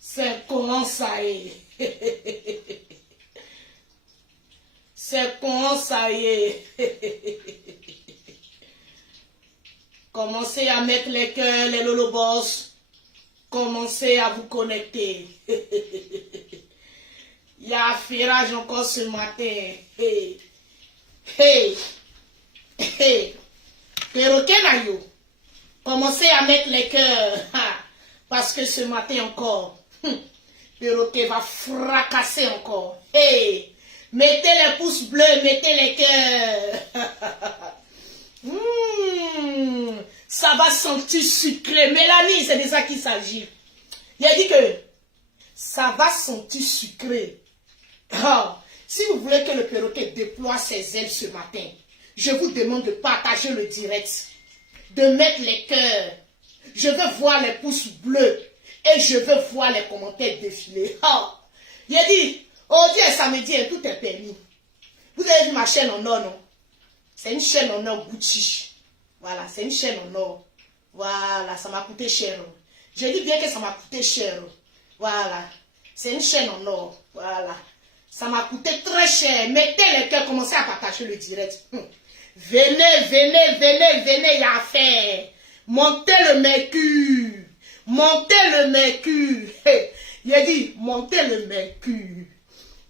C'est comment ça est. C'est comment ça y est. Commencez à mettre les cœurs, les lolobos. Commencez à vous connecter. Il y a affairage encore ce matin. Hey. Hey. Hey. Perroquet Nayo. Commencez à mettre les cœurs. Parce que ce matin encore, Perroquet va fracasser encore. Hey. Mettez les pouces bleus, mettez les cœurs. Ça va sentir sucré. Mélanie, c'est de ça qu'il s'agit. Il a dit que ça va sentir sucré. Si vous voulez que le perroquet déploie ses ailes ce matin, je vous demande de partager le direct, de mettre les cœurs. Je veux voir les pouces bleus et je veux voir les commentaires défiler. Il a dit, aujourd'hui et samedi, tout est permis. Vous avez vu ma chaîne en or, non? C'est une chaîne en or Gucci. Voilà, c'est une chaîne en or. Voilà, ça m'a coûté cher. Je dis bien que ça m'a coûté cher. Voilà, c'est une chaîne en or. Voilà, ça m'a coûté très cher. Mettez les cœurs, commencez à partager le direct. Venez, venez, venez, venez, il y a à faire. Montez le mercure. Montez le mercure. Il a dit, montez le mercure.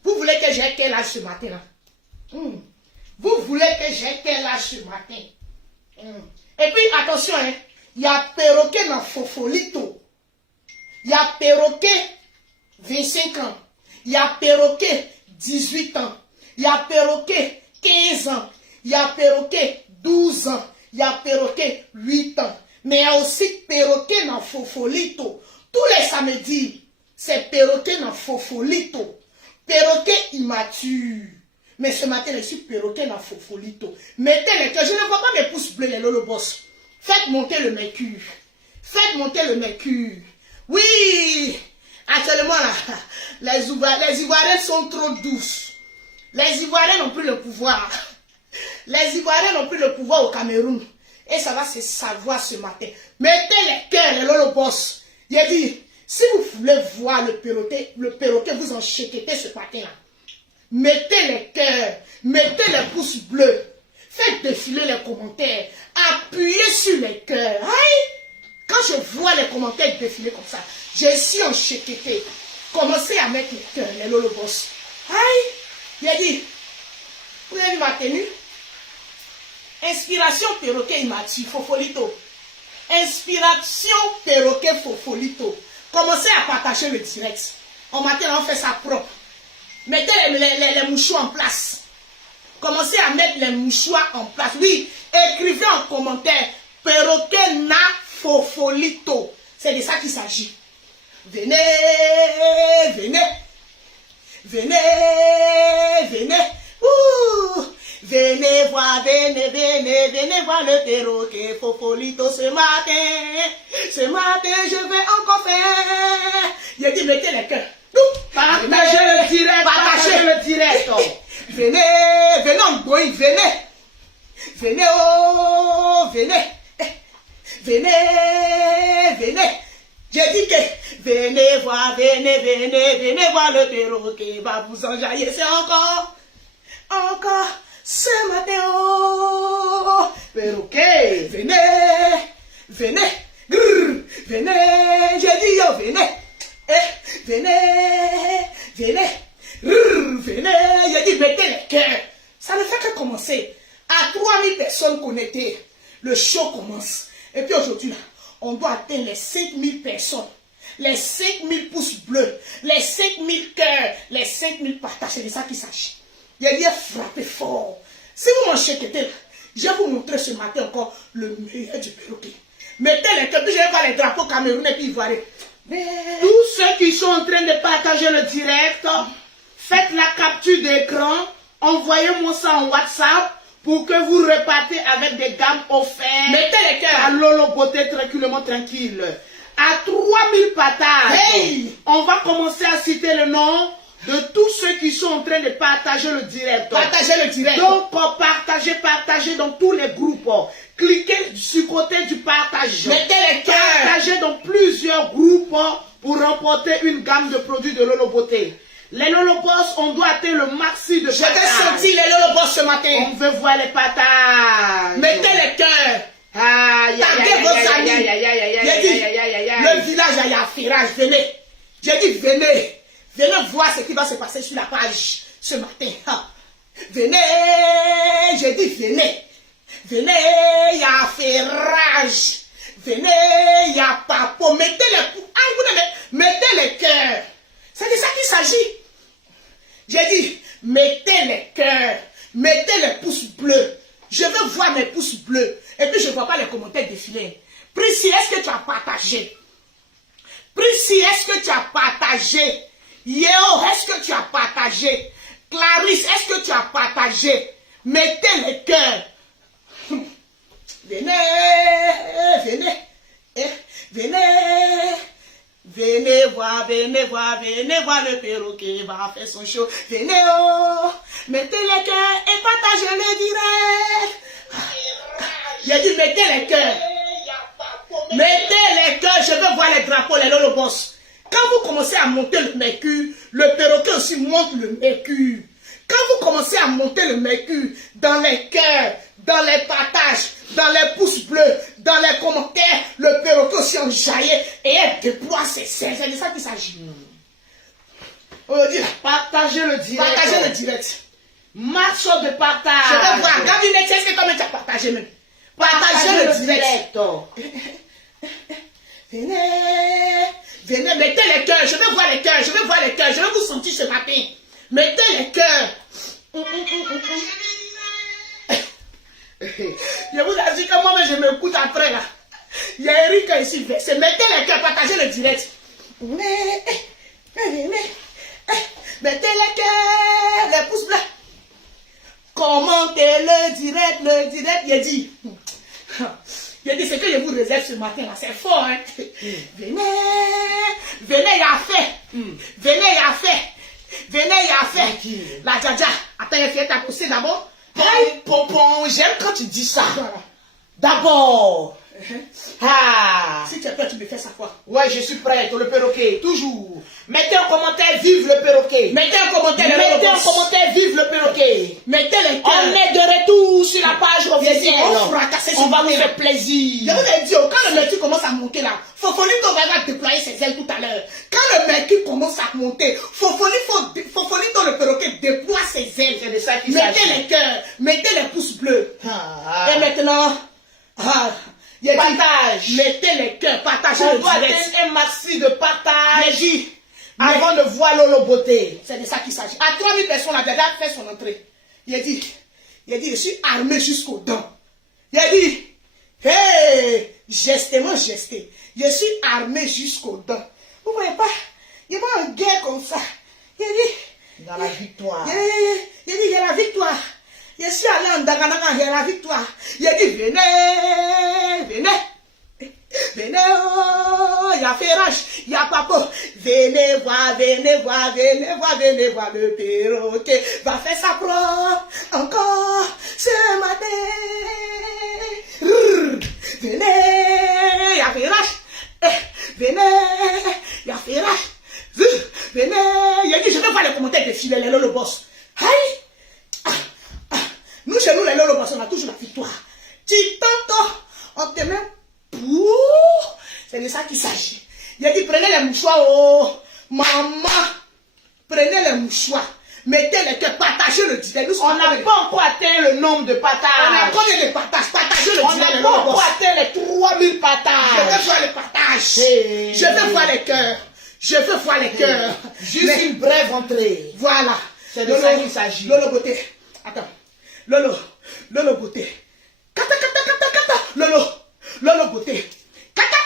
Vous voulez que j'ai quel âge ce matin là? Vous voulez que j'ai quel âge ce matin? Et puis attention, hein, il y a perroquet dans Fofolito. Il y a perroquet 25 ans. Il y a perroquet 18 ans. Il y a perroquet 15 ans. Il y a perroquet 12 ans. Il y a perroquet 8 ans. Mais il y a aussi perroquet dans Fofolito. Tous les samedis, c'est perroquet dans Fofolito. Perroquet immature. Mais ce matin, je suis perroquet dans Fofolito. Mettez les cœurs. Je ne vois pas mes pouces bleus, les lolobos. Faites monter le mercure. Faites monter le mercure. Oui! Actuellement, là, les Ivoiriens sont trop douces. Les Ivoiriens n'ont plus le pouvoir. Les Ivoiriens n'ont plus le pouvoir au Cameroun. Et ça va se savoir ce matin. Mettez les cœurs, les lolobos. Il a dit, si vous voulez voir le perroquet vous enchiquetez ce matin-là. Mettez les cœurs, mettez les pouces bleus, faites défiler les commentaires, appuyez sur les cœurs. Quand je vois les commentaires défiler comme ça, je suis enchiquetée. Commencez à mettre les cœurs, les lolobos. Il a dit, vous avez vu ma tenue? Inspiration perroquet immature, Fofolito. Inspiration perroquet Fofolito. Commencez à partager le direct. En matin, on fait ça propre. Mettez les mouchoirs en place. Commencez à mettre les mouchoirs en place. Oui, écrivez en commentaire perroquet na Fofolito. C'est de ça qu'il s'agit. Venez, venez. Venez, venez. Venez voir, venez, venez, venez voir le perroquet Fofolito ce matin. Ce matin, je vais encore faire. Il a dit, mettez les cœurs. Partagez le direct, partagez le direct. Venez, venez en boy, venez. Venez, oh, venez. Venez, venez. J'ai dit que venez voir, venez, venez, venez voir le perroquet va vous enjailler. C'est encore ce matin, oh. Perroquet, venez, venez, grrr, venez. J'ai dit, oh, venez. Venez, venez, venez, j'ai dit mettez les cœurs. Ça ne fait que commencer. À 3000 personnes connectées, le show commence. Et puis aujourd'hui, on doit atteindre les 5000 personnes. Les 5000 pouces bleus, les 5000 cœurs, les 5000 partages. C'est de ça qu'il s'agit. Il y a frappé fort. Si vous m'enchaînez là, je vais vous montrer ce matin encore le meilleur du perroquet. Mettez les cœurs, puis je vais voir les drapeaux camerounais et puis ivoiriens. Tous ceux qui sont en train de partager le direct, faites la capture d'écran, Envoyez-moi ça en WhatsApp pour que vous repartez avec des gammes offertes. Mettez les cœurs. À Lolo Beauté tranquillement tranquille. À 3000 partages. Hey! On va commencer à citer le nom de tous ceux qui sont en train de partager le direct. Partagez le direct. Donc, partagez dans tous les groupes. Cliquez sur le côté du partage. Mettez les cœurs. Partagez dans plusieurs groupes pour remporter une gamme de produits de Lolo Beauté. Les Lolo Boss, on doit atteindre le maxi de Je partage. vais sentir les Lolo Boss ce matin. On veut voir les partages. Mettez les cœurs. Taguez vos amis. J'ai dit, le village il y a Firage, venez. J'ai dit, venez. Venez voir ce qui va se passer sur la page ce matin. Venez. J'ai dit, venez. Venez, il y a Firage. Venez, il y a Papo. Mettez les cœurs. C'est de ça qu'il s'agit. J'ai dit, mettez les cœurs. Mettez les pouces bleus. Je veux voir mes pouces bleus. Et puis, je ne vois pas les commentaires défiler. Prissi, est-ce que tu as partagé? Prissi, est-ce que tu as partagé? Yeo, est-ce que tu as partagé? Clarisse, est-ce que tu as partagé? Mettez les cœurs. Venez, venez, venez. Venez voir le perroquet va faire son show. Venez, oh, mettez les cœurs et partagez le direct. J'ai dit, mettez les cœurs. Mettez les cœurs, je veux voir les drapeaux, les Lolo Boss. Quand vous commencez à monter le mercure, le perroquet aussi monte le mercure. Quand vous commencez à monter le mercure dans les cœurs, dans les partages, dans les pouces bleus, dans les commentaires, le perroquet aussi en jaillit et elle déploie ses ailes. C'est de ça qu'il s'agit. Partagez le direct. Partagez le direct. Marche de partage. Je vais voir. Gabinet, est-ce que toi-même tu as partagé même? Partagez le direct. Venez. Venez, mettez les cœurs. Je veux voir les cœurs. Je veux voir les cœurs. Je veux vous sentir ce matin. Mettez les cœurs. Je vous ai dit que moi, je m'écoute après là. Il y a Eric ici. Mettez les cœurs, partagez le direct. Mettez les cœurs, les pouces bleus. Commentez le direct, il a dit. Il a dit, ce que je vous réserve ce matin là, c'est fort. Hein? Venez, venez, il a fait. Venez, il a fait. Venez, il a fait. La Djadja, attends, il fait ta poussée d'abord. Pompon, j'aime quand tu dis ça. D'abord. Si tu es prêt, tu me fais ça quoi? Ouais, je suis prêt, le perroquet, toujours. Mettez en commentaire, vive le perroquet. Mettez en commentaire, vive le perroquet. Mettez les cœurs. On est de retour sur la page officielle. On va vous faire plaisir. Je vous ai dit, quand le mercure commence à monter là, Fofolito va déployer ses ailes tout à l'heure. Quand le mercure commence à monter, Fofolito, le perroquet, déploie ses ailes. C'est de ça qu'il mettez s'agit. les cœurs, mettez les pouces bleus. Et maintenant, partage. Mettez les cœurs, partagez On le doit direct. atteindre un maxi de partage. dit, avant de voir Lolo Beauté. c'est de ça qu'il s'agit. À 3000 personnes, la Dada fait son entrée. Il a dit, je suis armé jusqu'aux dents. Il a dit, hey, gestement gesté. Je suis armé jusqu'aux dents. Vous voyez pas, il n'y a pas une guerre comme ça. Il a dit, Dans la victoire. il a dit, il y a la victoire. Je suis allé en Dagananga, il y a la victoire. Il a dit, venez, venez. Venez, oh, il y a Ferrage, il y a Papo. Venez voir le perroquet. Va faire sa proie encore ce matin. Venez, il y a Ferrage. Venez, il y a Ferrage. Venez, il a dit, je vais voir les commentaires défiler, les Lolo Boss. Aïe. Nous, chez nous, les Lolo Boss, on a toujours la victoire. Titanto, on te met pour. C'est de ça qu'il s'agit. Il a dit, prenez les mouchoirs, oh, maman. Prenez les mouchoirs. Mettez les cœurs, partagez le direct. On n'a pas encore atteint le nombre de partages. On a combien de partages? Partagez le direct. On n'a pas encore atteint les 3000 partages. Je veux voir les partages. Hey. Je veux voir les cœurs. Je veux voir les cœurs. Juste une brève entrée. Voilà. C'est de ça qu'il s'agit. Lolo Beauté. Attends. Lolo Beauté. Kata. Lolo Beauté. Kata.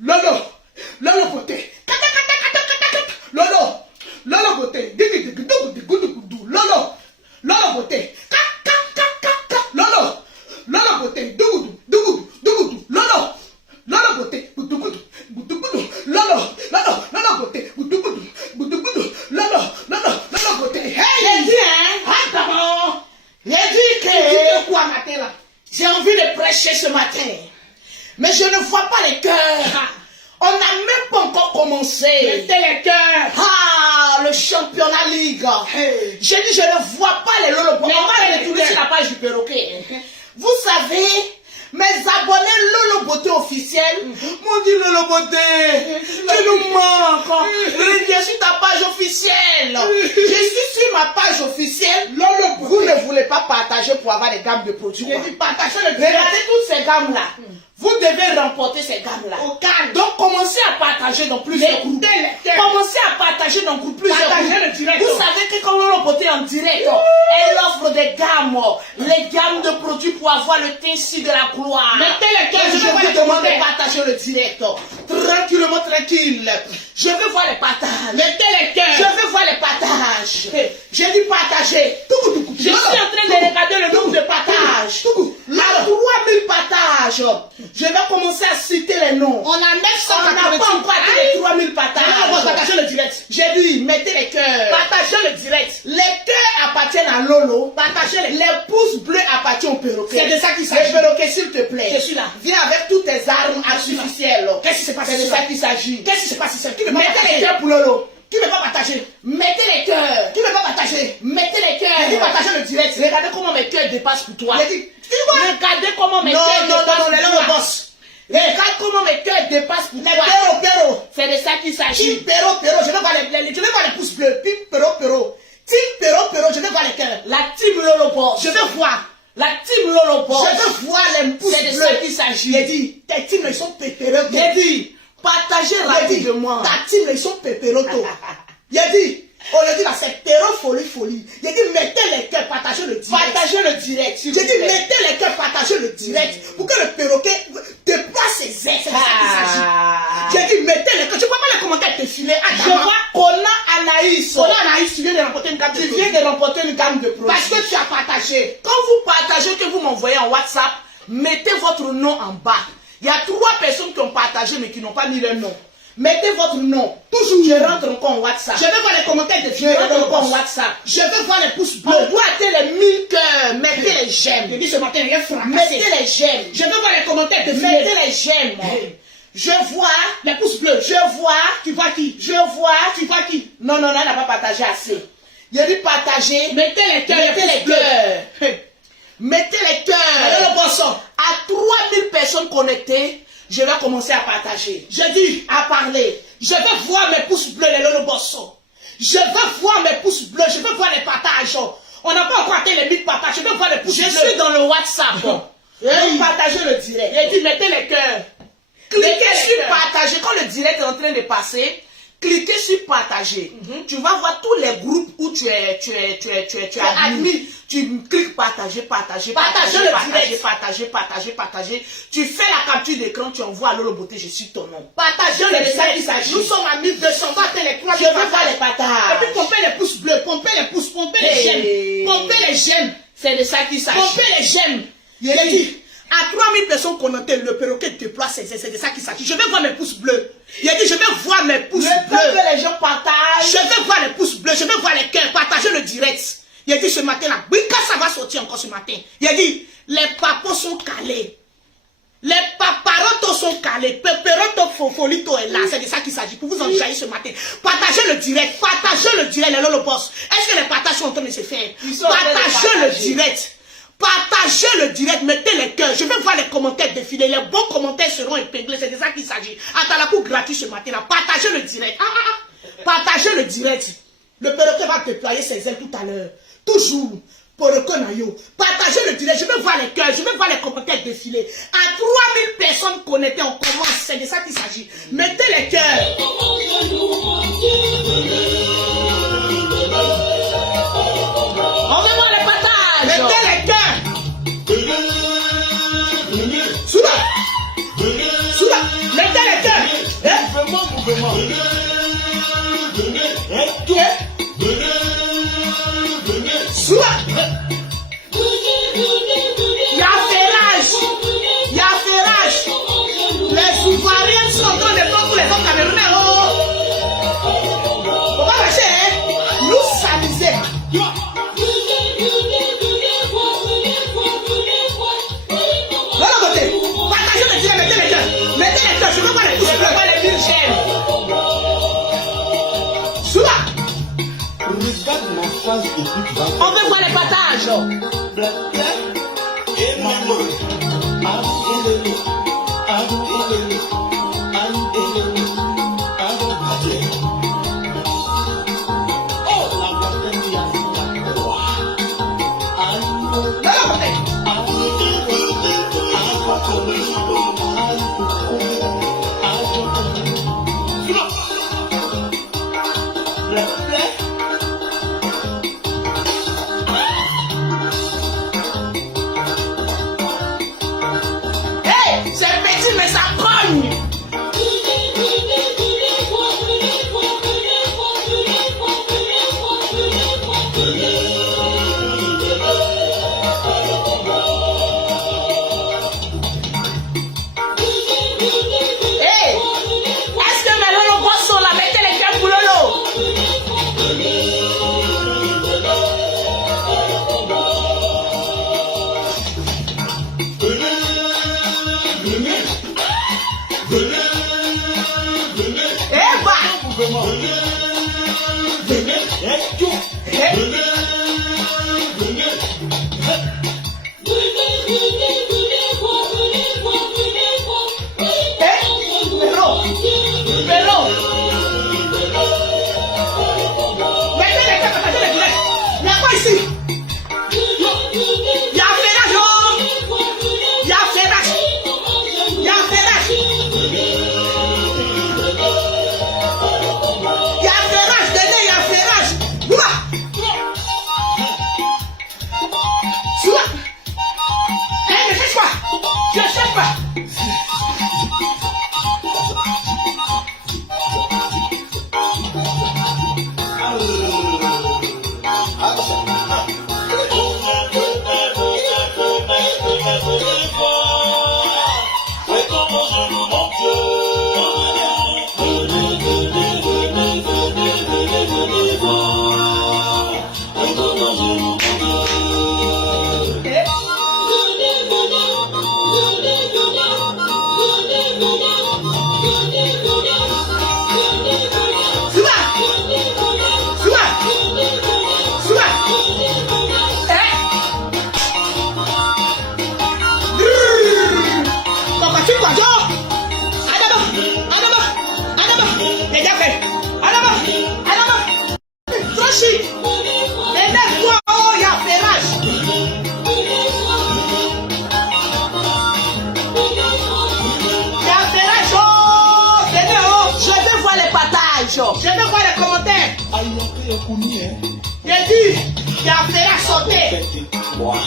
Lolo Beauté. Kata. Lolo Beauté. Lolo. cherché ce matin. Mais je ne vois pas les cœurs. On n'a même pas encore commencé. Mettez les cœurs. Ah, le championnat Ligue. Hey. J'ai dit, je ne vois pas les lolobos. On va les retourner cœurs. sur la page du perroquet. Vous savez, mes abonnés Loloboté officiels m'ont dit Loloboté, tu nous manques. Reviens sur ta page officielle. Je suis sur ma page officielle. Vous ne voulez pas partager pour avoir des gammes de produits. J'ai dit partagez le Regardez toutes ces gammes-là. Vous devez remporter ces gammes-là. Au calme. Donc commencez à partager dans plusieurs groupes. Mettez les cœurs. Commencez à partager dans plusieurs Partagez groupes. le direct. Vous savez que quand on beauté en direct, elle offre des gammes. Les gammes de produits pour avoir le teint si de la gloire. Mettez les cœurs. Je Je vais vous voir les demande de commentaires. partager le direct. Tranquillement, tranquille. Je veux voir les partages. Mettez les Je cœurs. veux voir les partages. J'ai dit partager. Je suis en train de regarder le nombre de partages. À 3000 partages. Je vais commencer à citer les noms. On a On n'a pas 988. encore atteint les 3000 On va partages. partager le direct. J'ai dit, mettez les cœurs. Partagez le direct. Les cœurs appartiennent à Lolo. Partagez les Les pouces bleus appartiennent au perroquet. C'est de ça qu'il s'agit. Le perroquet, s'il te plaît. Je suis là. Viens avec toutes tes armes artificielles. Qu'est-ce qui se passe? C'est de ça qu'il s'agit. Qu'est-ce qui se passe ici? Qui ne veut pas Mettez les partager? cœurs pour Lolo. Qui ne veut pas partager? Mettez les cœurs. Qui ne veut pas partager? Mettez les cœurs. Qui partage le direct? Regardez comment mes cœurs dépassent pour toi. Il dit, tu vois? Regardez comment mes Non, cœurs non, dépassent non, pour les toi. le boss. Regarde comment mes cœurs dépassent pour Les toi. péro. C'est de ça qu'il s'agit. Team péro. Je veux voir les pouces bleus. Team péro. Team péro. Je veux voir les cœurs. La team Lolo Boss. Je veux voir. La team Lolo Boss. Je veux voir les pouces C'est de bleus. ça qu'il s'agit. Il dit, tes teams, ils sont pépérotos. J'ai dit, partagez Il dit, rapidement. ta team, ils sont pépérotos. Il a dit, on a dit là, c'est péro folie. Il a dit, mettez les cœurs, partagez le direct. Partagez le direct. J'ai dit, mettez les cœurs, partagez le direct pour que le perroquet déploie ses ailes. C'est de ça qu'il s'agit. J'ai dit, mettez les cœurs. Tu vois pas les commentaires défiler. Je vois Kona Anaïs. On a Anaïs, tu viens de remporter une gamme de Tu produits. viens de remporter une gamme de produits. Parce que tu as partagé. Quand vous partagez, que vous m'envoyez en WhatsApp, mettez votre nom en bas. Il y a 3 personnes qui ont partagé mais qui n'ont pas mis leur nom. Mettez votre nom. Toujours. Je rentre encore en WhatsApp. Je veux voir les commentaires Je défiler. rentre encore en WhatsApp. Je veux voir les pouces On bleus. doit atteindre les 1000 cœurs. Mettez les J'ai j'aime. dit ce matin, il est fracassé. Mettez les j'aime. Je veux voir les commentaires défiler. Mettez les j'aime. Je vois. Les pouces bleus. Je vois. Tu vois qui? Je vois. Tu vois qui? Non, elle n'a pas partagé assez. Il a dit partager. Mettez les cœurs. Mettez les pouces bleus. cœurs. Mettez les Allez, cœurs. le boisson. À 3000 personnes connectées, je vais commencer à partager. J'ai dit, À parler. je veux voir mes pouces bleus, les lolo bossons. Je veux voir mes pouces bleus. Je veux voir les partages. On n'a pas encore atteint les 1000 partages. Je veux voir les pouces Je bleus. suis dans le WhatsApp. Donc partagez le direct. J'ai dit, mettez les cœurs. Cliquez Mettez les sur cœurs. partager. Quand le direct est en train de passer, cliquez sur partager. Tu vas voir tous les groupes où tu es admis. Tu cliques partager. Partagez le Partager. Tu fais la capture d'écran, tu envoies à Lolo Beauté, je suis ton nom. Partagez C'est le de ça direct. qu'il s'agit. Nous sommes à 1200. On va atteindre les 3000 Je veux voir partages. les partages. Et puis pompez les pouces bleus. Pompez les pouces. Pompez les Hey. j'aime. Pompez les j'aime. C'est de ça qu'il s'agit. Pompez les j'aime. J'ai dit, à 3000 personnes connectées, le perroquet déploie ses ailes. C'est de ça qu'il s'agit. Je vais voir mes pouces bleus. Il a dit, je vais voir mes pouces Je bleus. veux que les gens partagent. Je veux voir les pouces bleus, je veux voir les cœurs, partagez le direct. Il a dit ce matin là, oui, quand ça va sortir encore ce matin, il a dit, les papos sont calés. Les paparotos sont calés. Peperoto fofolito est là. C'est de ça qu'il s'agit. Pour vous enjailler ce matin. Partagez le direct. Partagez le direct, les lolo boss. Est-ce que les partages sont en train de se faire? Ils sont en train de Partagez le partager. direct. Partagez le direct, mettez les cœurs. Je vais voir les commentaires défiler. Les bons commentaires seront épinglés. C'est de ça qu'il s'agit. Atalakou gratuit ce matin-là. Partagez le direct. Partagez le direct. Le perroquet va déployer ses ailes tout à l'heure. Toujours. Perroquet Nayo. Partagez le direct. Je vais voir les cœurs. Je vais voir les commentaires défiler. À 3000 personnes connectées, on commence. C'est de ça qu'il s'agit. Mettez les cœurs. On veut voir les partages. Mettez les cœurs. Souda. Souda. Mettez les cœurs. Souda. Il y a ferrage. Il y a ferrage. Les sous-variants sont en train de prendre pour les autres Camerounais. On va lâcher, hein. Nous s'amuser. Voilà, Je vais voir les commentaires. Il dit, il a fait la sauter. Tu vois?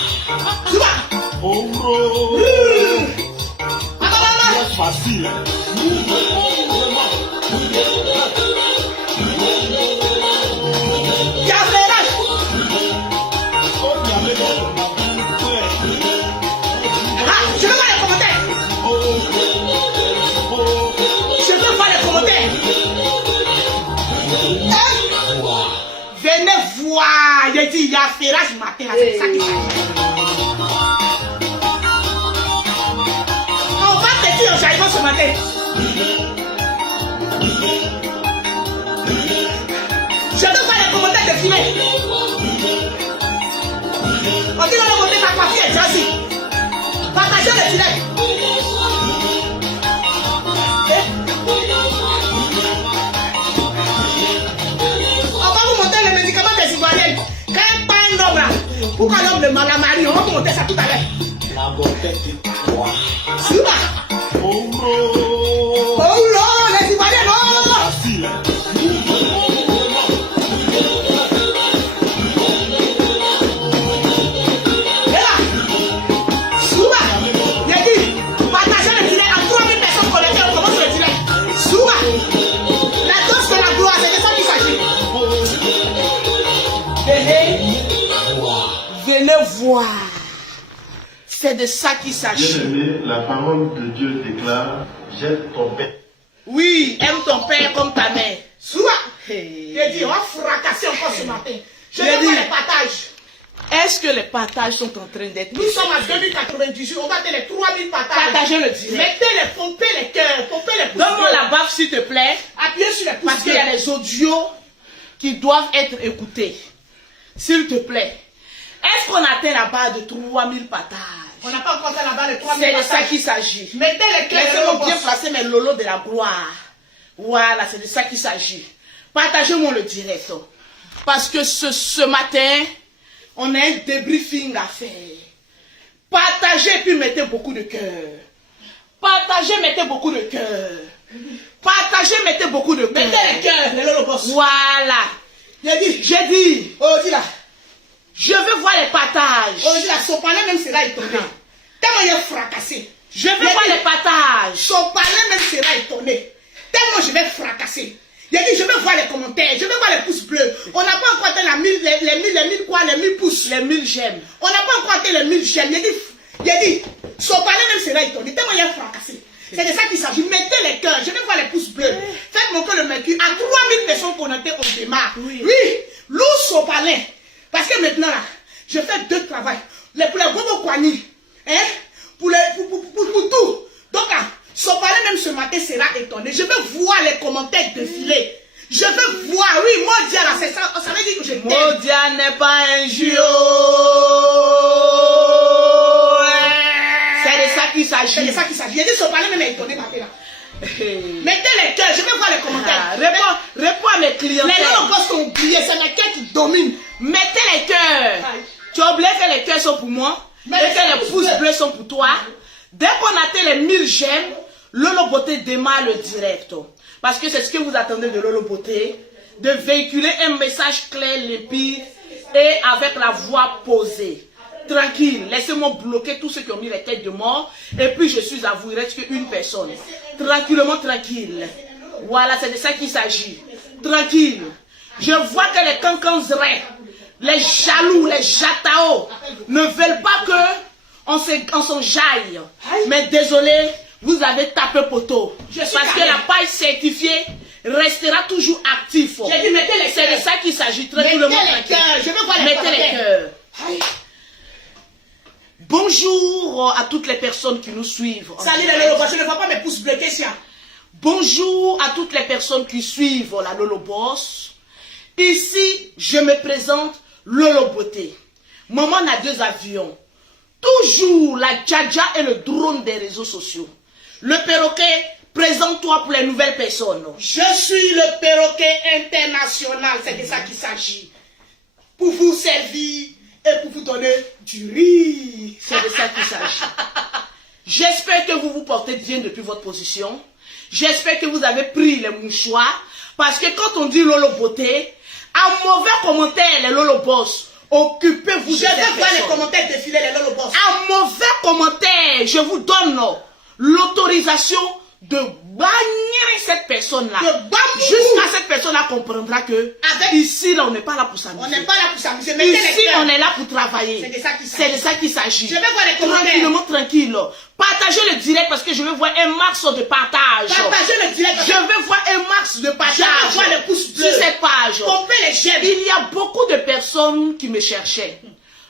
C'est facile. Il a fait la. Ah, je vais voir les commentaires. Je vais voir les commentaires. Venez voir, il dit, il y a ferrage matin, c'est ça qui s'agit. On va te dire, j'arrive ce matin. Je vais voir les commentaires de filet. On dit dans le côté ta coiffure est choisie. Partagez le filet. Pourquoi l'homme de Malamari, on va monter ça tout à l'heure. La beauté de toi. Suba. Oh non, les Ivoiriens, non. Facile. Et là, Suba, il a dit, partagez le filet à 3000 personnes connectées, on commence le filet. Suba, la danse de la gloire, c'est de ça qu'il s'agit. Venez voir. C'est de ça qu'il s'agit. Bien-aimé, la parole de Dieu déclare, j'aime ton père. Oui, aime ton père comme ta mère. Souvent, j'ai dit, on va fracasser encore ce matin. Je vais voir les partages. Est-ce que les partages sont en train d'être... Nous sommes à 2098, on va faire les 3000 partages. Partagez le direct. Mettez-les, pompez les cœurs, pompez les pouces. Donne-moi la baffe s'il te plaît. Appuyez sur les pouces. Parce qu'il y a les audios qui doivent être écoutés. S'il te plaît. Est-ce qu'on atteint la barre de 3000 partages? On n'a pas encore fait là-bas les 3 000 C'est de ça partages. qu'il s'agit. Mettez les cœurs. Laissez-moi bien placer mes lolos de la gloire. Voilà, c'est de ça qu'il s'agit. Partagez-moi le direct. Parce que ce matin, on a un débriefing à faire. Partagez et puis mettez beaucoup de cœur. Partagez, mettez beaucoup de cœur. Partagez, mettez beaucoup de cœur. Mettez les cœurs, les lolo boss. Voilà. J'ai dit, Oh, dis là. je veux voir les partages. Oh, dis là, son palais même sera étonné. Tellement il est fracassé. Je veux voir les partages. Son palais même sera étonné. Tellement je vais fracasser. Il a dit, je veux voir les commentaires, je veux voir les pouces bleus. On n'a pas encore atteint les 1000 pouces. Les 1000 j'aime. On n'a pas encore atteint les 1000 j'aime. Il a dit, son palais même sera étonné. Tellement il est fracassé. C'est de ça qu'il s'agit. Mettez les cœurs, je veux voir les pouces bleus. Faites monter le mercure. À 3000 personnes connectées, on démarre. Oui. Loue son palais. Parce que maintenant, là, je fais 2 travaux. Pour les gros Kwani. Hein? Pour tout. Donc là, son palais même ce matin sera étonné. Je veux voir les commentaires défiler. Je veux voir, oui, Modia là, c'est ça. Ça veut dire que je t'aime. Modia n'est pas un jeu. C'est de ça qu'il C'est s'agit. de ça qu'il s'agit. J'ai dit son palais même est étonné matin là. Mettez les cœurs, je veux voir les commentaires. Réponds à mes clients. Les gens ne sont oubliés, c'est mes cœurs qui dominent. Mettez les cœurs. Tu as oublié que les cœurs sont pour moi et que les pouces bleus sont pour toi. Dès qu'on atteint les 1000 j'aime, Lolo Beauté démarre le direct. Parce que c'est ce que vous attendez de Lolo Beauté, de véhiculer un message clair, limpide et avec la voix posée. Tranquille, laissez-moi bloquer tous ceux qui ont mis les têtes de mort. Et puis je suis à vous, il reste qu'une personne. Tranquillement, tranquille. Voilà, c'est de ça qu'il s'agit. Tranquille. Je vois que les cancanzerets, les jaloux, les jatao ne veulent pas que on s'enjaille. Mais désolé, vous avez tapé poteau. Parce que la page certifiée restera toujours active. J'ai dit, mettez les C'est de cœurs. ça qu'il s'agit. Tranquillement, Mettez les tranquille. cœurs, je veux voir les Mettez les commentaires. cœurs. Bonjour à toutes les personnes qui nous suivent. en Salut direct. les lolo, je ne vois pas mes pouces bleus, qu'est-ce qu'il y a? Bonjour à toutes les personnes qui suivent la Lolo Boss. Ici, je me présente Lolo Beauté. Maman a 2 avions. Toujours la Djadja et le drone des réseaux sociaux. Le perroquet, présente-toi pour les nouvelles personnes. Je suis le perroquet international, c'est de ça qu'il s'agit. Pour vous servir et pour vous donner du riz. C'est de ça qu'il s'agit. J'espère que vous vous portez bien depuis votre position. J'espère que vous avez pris les mouchoirs. Parce que quand on dit Lolo Beauté, un mauvais commentaire, les Lolo Boss, occupez-vous de Je cette vais voir les personne. commentaires défiler les lolo boss. Un mauvais commentaire, je vous donne l'autorisation de bannir cette personne-là. De bannir. Jusqu'à cette personne-là comprendra que Avec- ici, là, on n'est pas là pour s'amuser. On n'est pas là pour s'amuser. Mettez les Ici, cœurs. on est là pour travailler. C'est de ça qu'il s'agit. C'est de ça qu'il s'agit. Je vais voir les commentaires. Tranquillement, tranquille. Partagez le direct parce que je veux voir un max de partage. Partagez le direct. Je veux voir un max de partage. Je veux voir les pouces bleus. Sur cette page. Pompez les j'aime. Il y a beaucoup de personnes qui me cherchaient.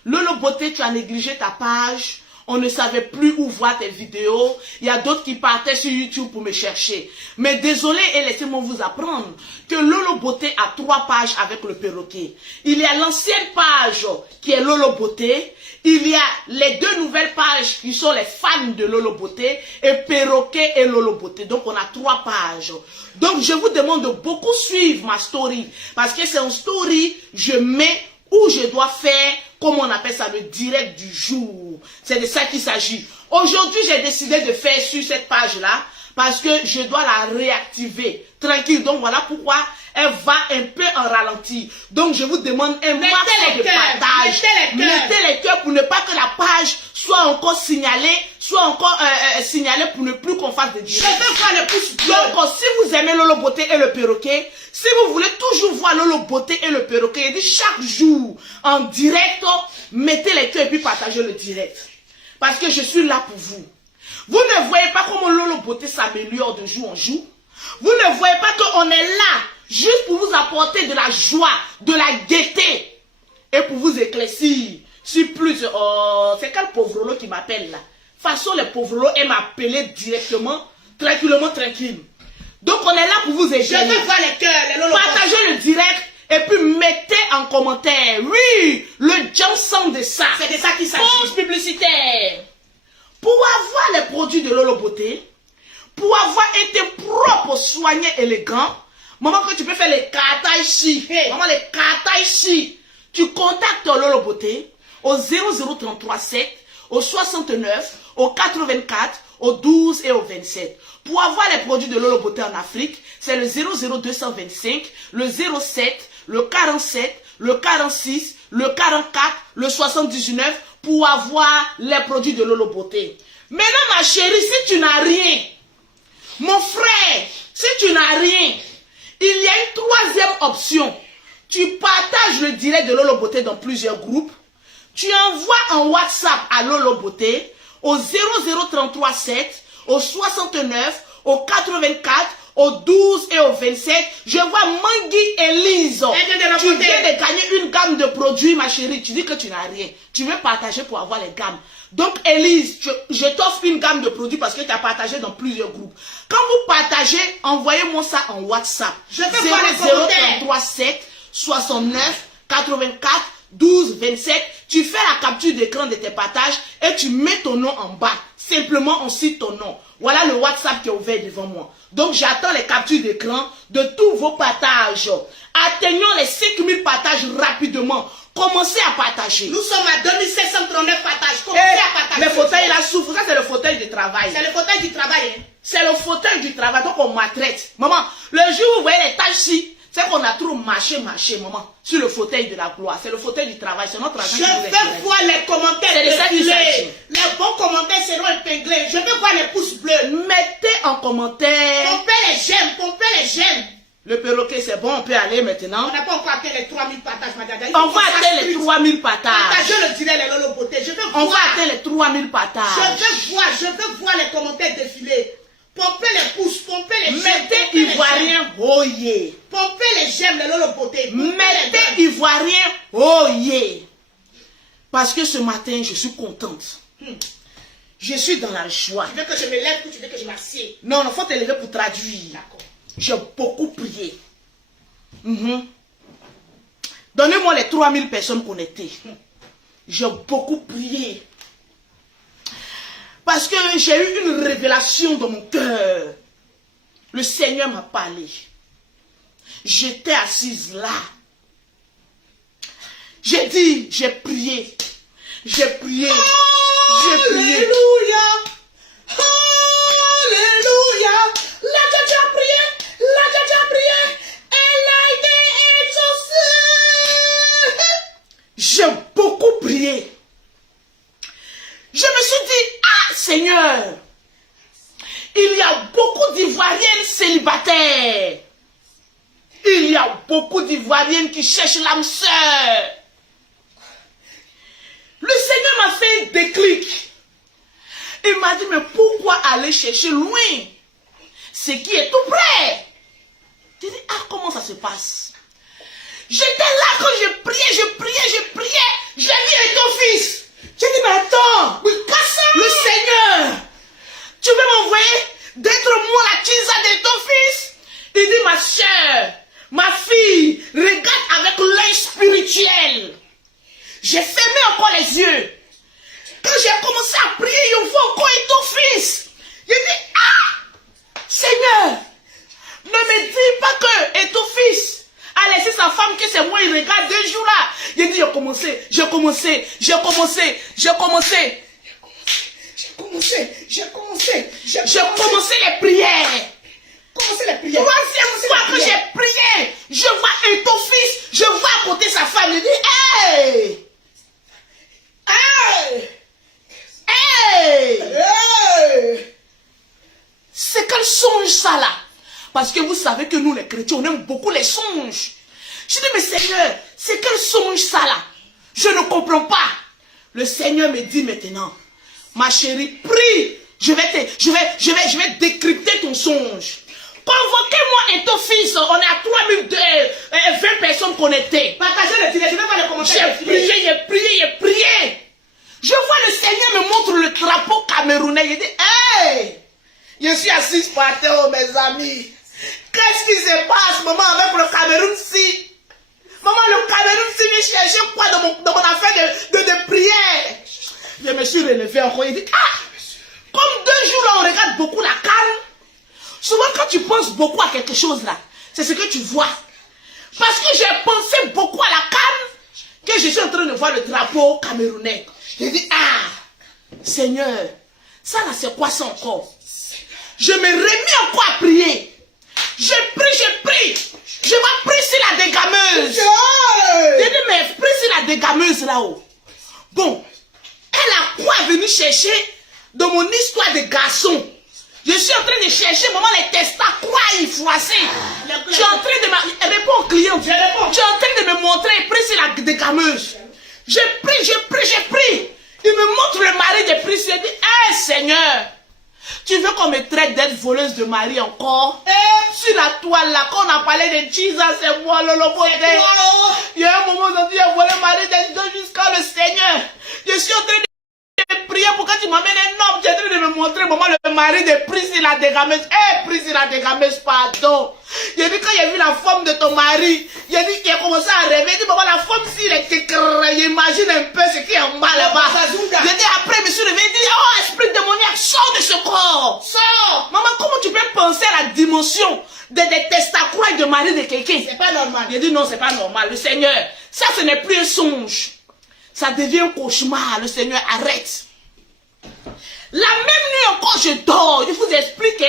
Lolo Beauté, tu as négligé ta page. On ne savait plus où voir tes vidéos. Il y a d'autres qui partaient sur YouTube pour me chercher. Mais désolé et laissez-moi vous apprendre que Lolo Beauté a 3 pages avec le perroquet. Il y a l'ancienne page qui est Lolo Beauté. Il y a les 2 nouvelles pages qui sont les fans de Lolo Beauté et perroquet et Lolo Beauté. Donc on a 3 pages. Donc je vous demande de beaucoup suivre ma story. Parce que c'est en story, je mets où je dois faire, comme on appelle ça, le direct du jour. C'est de ça qu'il s'agit. Aujourd'hui, j'ai décidé de faire sur cette page-là, parce que je dois la réactiver. Tranquille. Donc voilà pourquoi elle va un peu en ralenti. Donc je vous demande un max de partage. Mettez les cœurs pour ne pas que la page soit encore signalée, signalée pour ne plus qu'on fasse des directs. Je veux voir les pouces bleus. Donc, si vous aimez Lolo Beauté et le perroquet, si vous voulez toujours voir Lolo Beauté et le perroquet, il dit chaque jour en direct, mettez les cœurs et puis partagez le direct. Parce que je suis là pour vous. Vous ne voyez pas comment Lolo Beauté s'améliore de jour en jour. Vous ne voyez pas qu'on est là juste pour vous apporter de la joie, de la gaieté et pour vous éclaircir sur plus. Oh, c'est quel pauvre lot qui m'appelle là? Façon les pauvres lots aiment m'appeler directement, tranquillement, tranquille. Donc on est là pour vous aider. Je veux voir les cœurs, les lolo boss. Partagez le direct et puis mettez en commentaire. Oui, le jam sent de ça. C'est de ça qu'il s'agit. Pause publicitaire. Pour avoir les produits de Lolo Beauté, pour avoir été propre, soigné, élégant, maman, que tu peux faire les cartes ici, maman, les cartes ici, tu contactes Lolo Beauté au 00337, au 69, au 84, au 12 et au 27. Pour avoir les produits de Lolo Beauté en Afrique, c'est le 00225, le 07, le 47, le 46, le 44, le 79 pour avoir les produits de Lolo Beauté. Maintenant, ma chérie, si tu n'as rien, mon frère, si tu n'as rien, il y a une troisième option. Tu partages le direct de Lolo Beauté dans plusieurs groupes. Tu envoies un WhatsApp à Lolo Beauté au 00337, au 69, au 84, au 12 et au 27. Je vois Mangui Elise. Tu viens de gagner une gamme de produits, ma chérie. Tu dis que tu n'as rien. Tu veux partager pour avoir les gammes. Donc, Elise, je t'offre une gamme de produits parce que tu as partagé dans plusieurs groupes. Quand vous partagez, envoyez-moi ça en WhatsApp. Je vais voir les commentaires. 00337 69 84 12 27. Tu fais la capture d'écran de tes partages et tu mets ton nom en bas. Simplement, on cite ton nom. Voilà le WhatsApp qui est ouvert devant moi. Donc, j'attends les captures d'écran de tous vos partages. Atteignons les 5000 partages rapidement. Commencez à partager. Nous sommes à 2739 partages. Commencez à partager. Le fauteuil là souffre. Ça, c'est le fauteuil du travail. C'est le fauteuil du travail. Hein? C'est le fauteuil du travail. Donc, on maltraite. Maman, le jour où vous voyez les tâches ici, c'est qu'on a trop marché, maman, sur le fauteuil de la gloire. C'est le fauteuil du travail. C'est notre argent. Je veux voir les commentaires épinglés. Les bons commentaires seront épinglés. Je veux voir les pouces bleus. Mettez en commentaire. Pompez les j'aime, pompez les j'aime. Le perroquet, c'est bon, on peut aller maintenant. On n'a pas encore atteint les 3000 partages, madame. On va atteindre les 3000 partages. Partagez le direct, les Lolo Beauté. Je veux on voir. va atteindre les 3000 partages. Je veux voir les commentaires défiler. Pompez les pouces, pompez les j'aime. Mettez Ivoirien, oh yeah. Pompez les j'aime, les Lolo Beauté. Mettez Ivoirien, oh yeah. Parce que ce matin, je suis contente. Je suis dans la joie. Tu veux que je me lève ou tu veux que je m'assieds? Non, il faut te lever pour traduire. D'accord. J'ai beaucoup prié. Donnez-moi les 3000 personnes connectées. J'ai beaucoup prié. Parce que j'ai eu une révélation dans mon cœur. Le Seigneur m'a parlé. J'étais assise là. J'ai dit, j'ai prié. J'ai prié. J'ai prié. Alléluia. Alléluia. Là que tu as prié. Là que tu as prié. Elle a été exaucée. J'ai beaucoup prié. Je me suis dit, ah Seigneur, il y a beaucoup d'Ivoiriennes célibataires. Il y a beaucoup d'Ivoiriennes qui cherchent l'âme sœur. Le Seigneur m'a fait un déclic. Il m'a dit, mais pourquoi aller chercher loin ce qui est tout près? J'ai dit, ah, comment ça se passe? J'étais là quand je priais. J'ai vu ton fils. J'ai dit, mais attends, le Seigneur, tu veux m'envoyer d'être moi la tisa de ton fils? Il dit, ma soeur, ma fille, regarde avec l'œil spirituel. J'ai fermé encore les yeux. Quand j'ai commencé à prier, je vois encore ton fils. J'ai dit, ah, Seigneur, ne me dis pas que ton fils a laissé sa femme, que c'est moi, il regarde 2 jours là. J'ai dit, j'ai commencé les prières. Troisième fois que j'ai prié, je vois ton fils, je vois à côté sa femme, je dis, hey! C'est quel songe ça là? Parce que vous savez que nous les chrétiens, on aime beaucoup les songes. Je dis, mais Seigneur, c'est quel songe ça là? Je ne comprends pas. Le Seigneur me dit maintenant, ma chérie, prie. Je vais décrypter ton songe. Convoquez-moi et ton fils. On est à 3020 personnes connectées. Partagez le direct, je vais voir les commentaires. J'ai prié. Je vois le Seigneur me montre le drapeau camerounais. Il dit, hey, je suis assise par terre, mes amis. Qu'est-ce qui se passe, maman, avec le Cameroun-ci? Maman, le Cameroun-ci vient chercher quoi dans mon affaire de prière? Je me suis relevé encore. Il dit, ah, Comme 2 jours là, on regarde beaucoup la canne. Souvent, quand tu penses beaucoup à quelque chose là, c'est ce que tu vois. Parce que j'ai pensé beaucoup à la canne, que je suis en train de voir le drapeau camerounais. J'ai dit, ah, Seigneur, ça là, c'est quoi ça encore? Je me remis encore à prier. J'ai pris. Je vais prier sur la dégameuse. J'ai dit, mais prie sur la dégameuse là-haut. Bon, elle a quoi venir chercher dans mon histoire de garçon? Je suis en train de chercher maman les testats, quoi il froissé. Je suis en train de répondre au client. Je suis en train de me montrer, prie sur la dégameuse. J'ai pris. Il me montre le mari de prie. Il dit, hey Seigneur, tu veux qu'on me traite d'être voleuse de mari encore? Sur la toile là, quand on a parlé de Jesus, c'est moi, Lolo Bodé. Il y a un moment où on dit, volé le mari de jusqu'à le Seigneur. Je suis en train de prier pour que tu m'amènes un homme. Tu es en train de me montrer maman le mari de Priscilla Dégameuse. Priscilla Dégameuse, pardon. Il a dit, quand il a vu la forme de ton mari, il a dit qu'il a commencé à rêver. Il a dit, maman, la forme, s'il était imagine un peu ce qui est en bas là-bas. Il a dit, après, je me suis réveillé, il dit, oh, esprit démoniaque, sors de ce corps. Sors. Maman, comment tu peux penser à la dimension des testacroix de mari de quelqu'un? C'est pas normal. Il a dit, non, c'est pas normal. Le Seigneur, ça, ce n'est plus un songe. Ça devient un cauchemar. Le Seigneur, arrête. La même nuit encore, je dors. Je vous explique.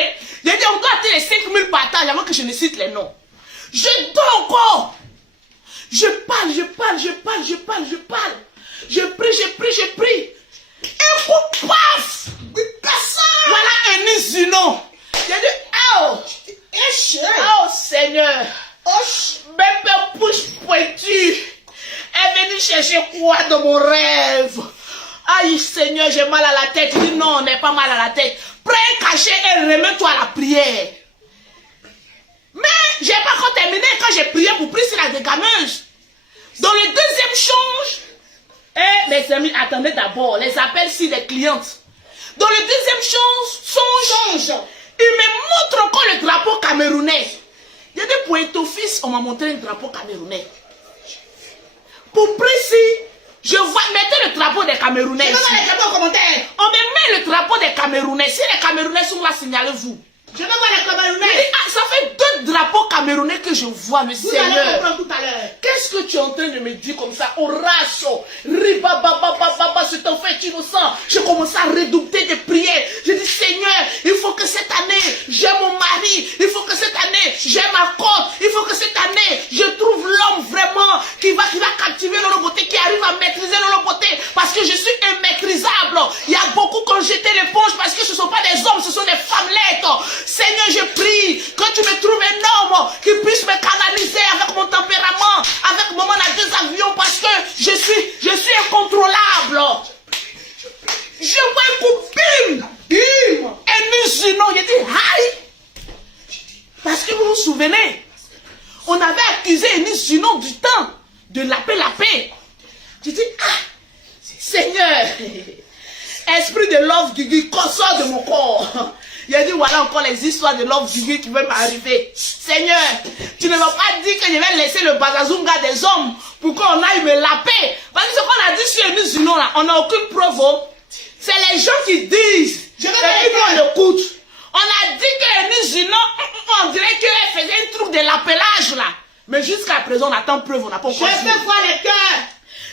J'ai dit, on doit atteindre les 5000 partages avant que je ne cite les noms. Je dors encore. Je parle. Je prie. Un coup, paf. Voilà un isinon. J'ai dit, oh Seigneur. Bébé bouche pointue. Elle est venue chercher quoi dans mon rêve? Aïe Seigneur, j'ai mal à la tête. Il dit non, on n'est pas mal à la tête. Prends un cachet et remets-toi à la prière. Mais j'ai pas encore terminé quand j'ai prié pour prier sur la dégameuse. Dans le deuxième songe, mes amis, attendez d'abord, les appels si des clientes. Dans le deuxième songe, il me montre encore le drapeau camerounais. Il y a des points au fils, on m'a montré un drapeau camerounais. Pour précis, je vois, mettez le drapeau des Camerounais. On me met le drapeau des Camerounais. Si les Camerounais sont là, signalez-vous. Je veux voir les Camerounais. Ça fait 2 drapeaux camerounais que je vois, le Seigneur. Qu'est-ce que tu es en train de me dire comme ça? Oracho, ribababababa, c'est un fait innocent. Je commence à redoubler de prières. Je dis, Seigneur, il faut que cette année, j'aime mon mari. Il faut que cette année, j'aime ma côte. Il faut que cette année, je trouve l'homme vraiment qui va captiver notre beauté, qui arrive à maîtriser notre beauté. Parce que je suis immaîtrisable. Il y a beaucoup qui ont jeté l'éponge parce que ce ne sont pas des hommes, ce sont des femmelettes. Seigneur, je prie que tu me trouves un homme qui puisse me canaliser avec mon tempérament, avec mon à 2 avions, parce que je suis incontrôlable. Je vois un coup, bim, un musulman, il dit, aïe. Parce que vous vous souvenez, on avait accusé un musulman du temps de la paix. Je dis, ah, Seigneur, esprit de love Guigui, sort de mon corps. Il a dit, voilà encore les histoires de Love Guigui qui veulent m'arriver. Seigneur, tu ne vas pas dire que je vais laisser le bazazunga des hommes pour qu'on aille me laper. Parce que ce qu'on a dit sur les musulmans là, on n'a aucune preuve. C'est les gens qui disent. Et puis on écoute. On a dit que les musulmans, on dirait qu'elle faisait un truc de l'appellage là. Mais jusqu'à présent, on attend preuve, on n'a pas encore dit. Je vais voir les cœurs.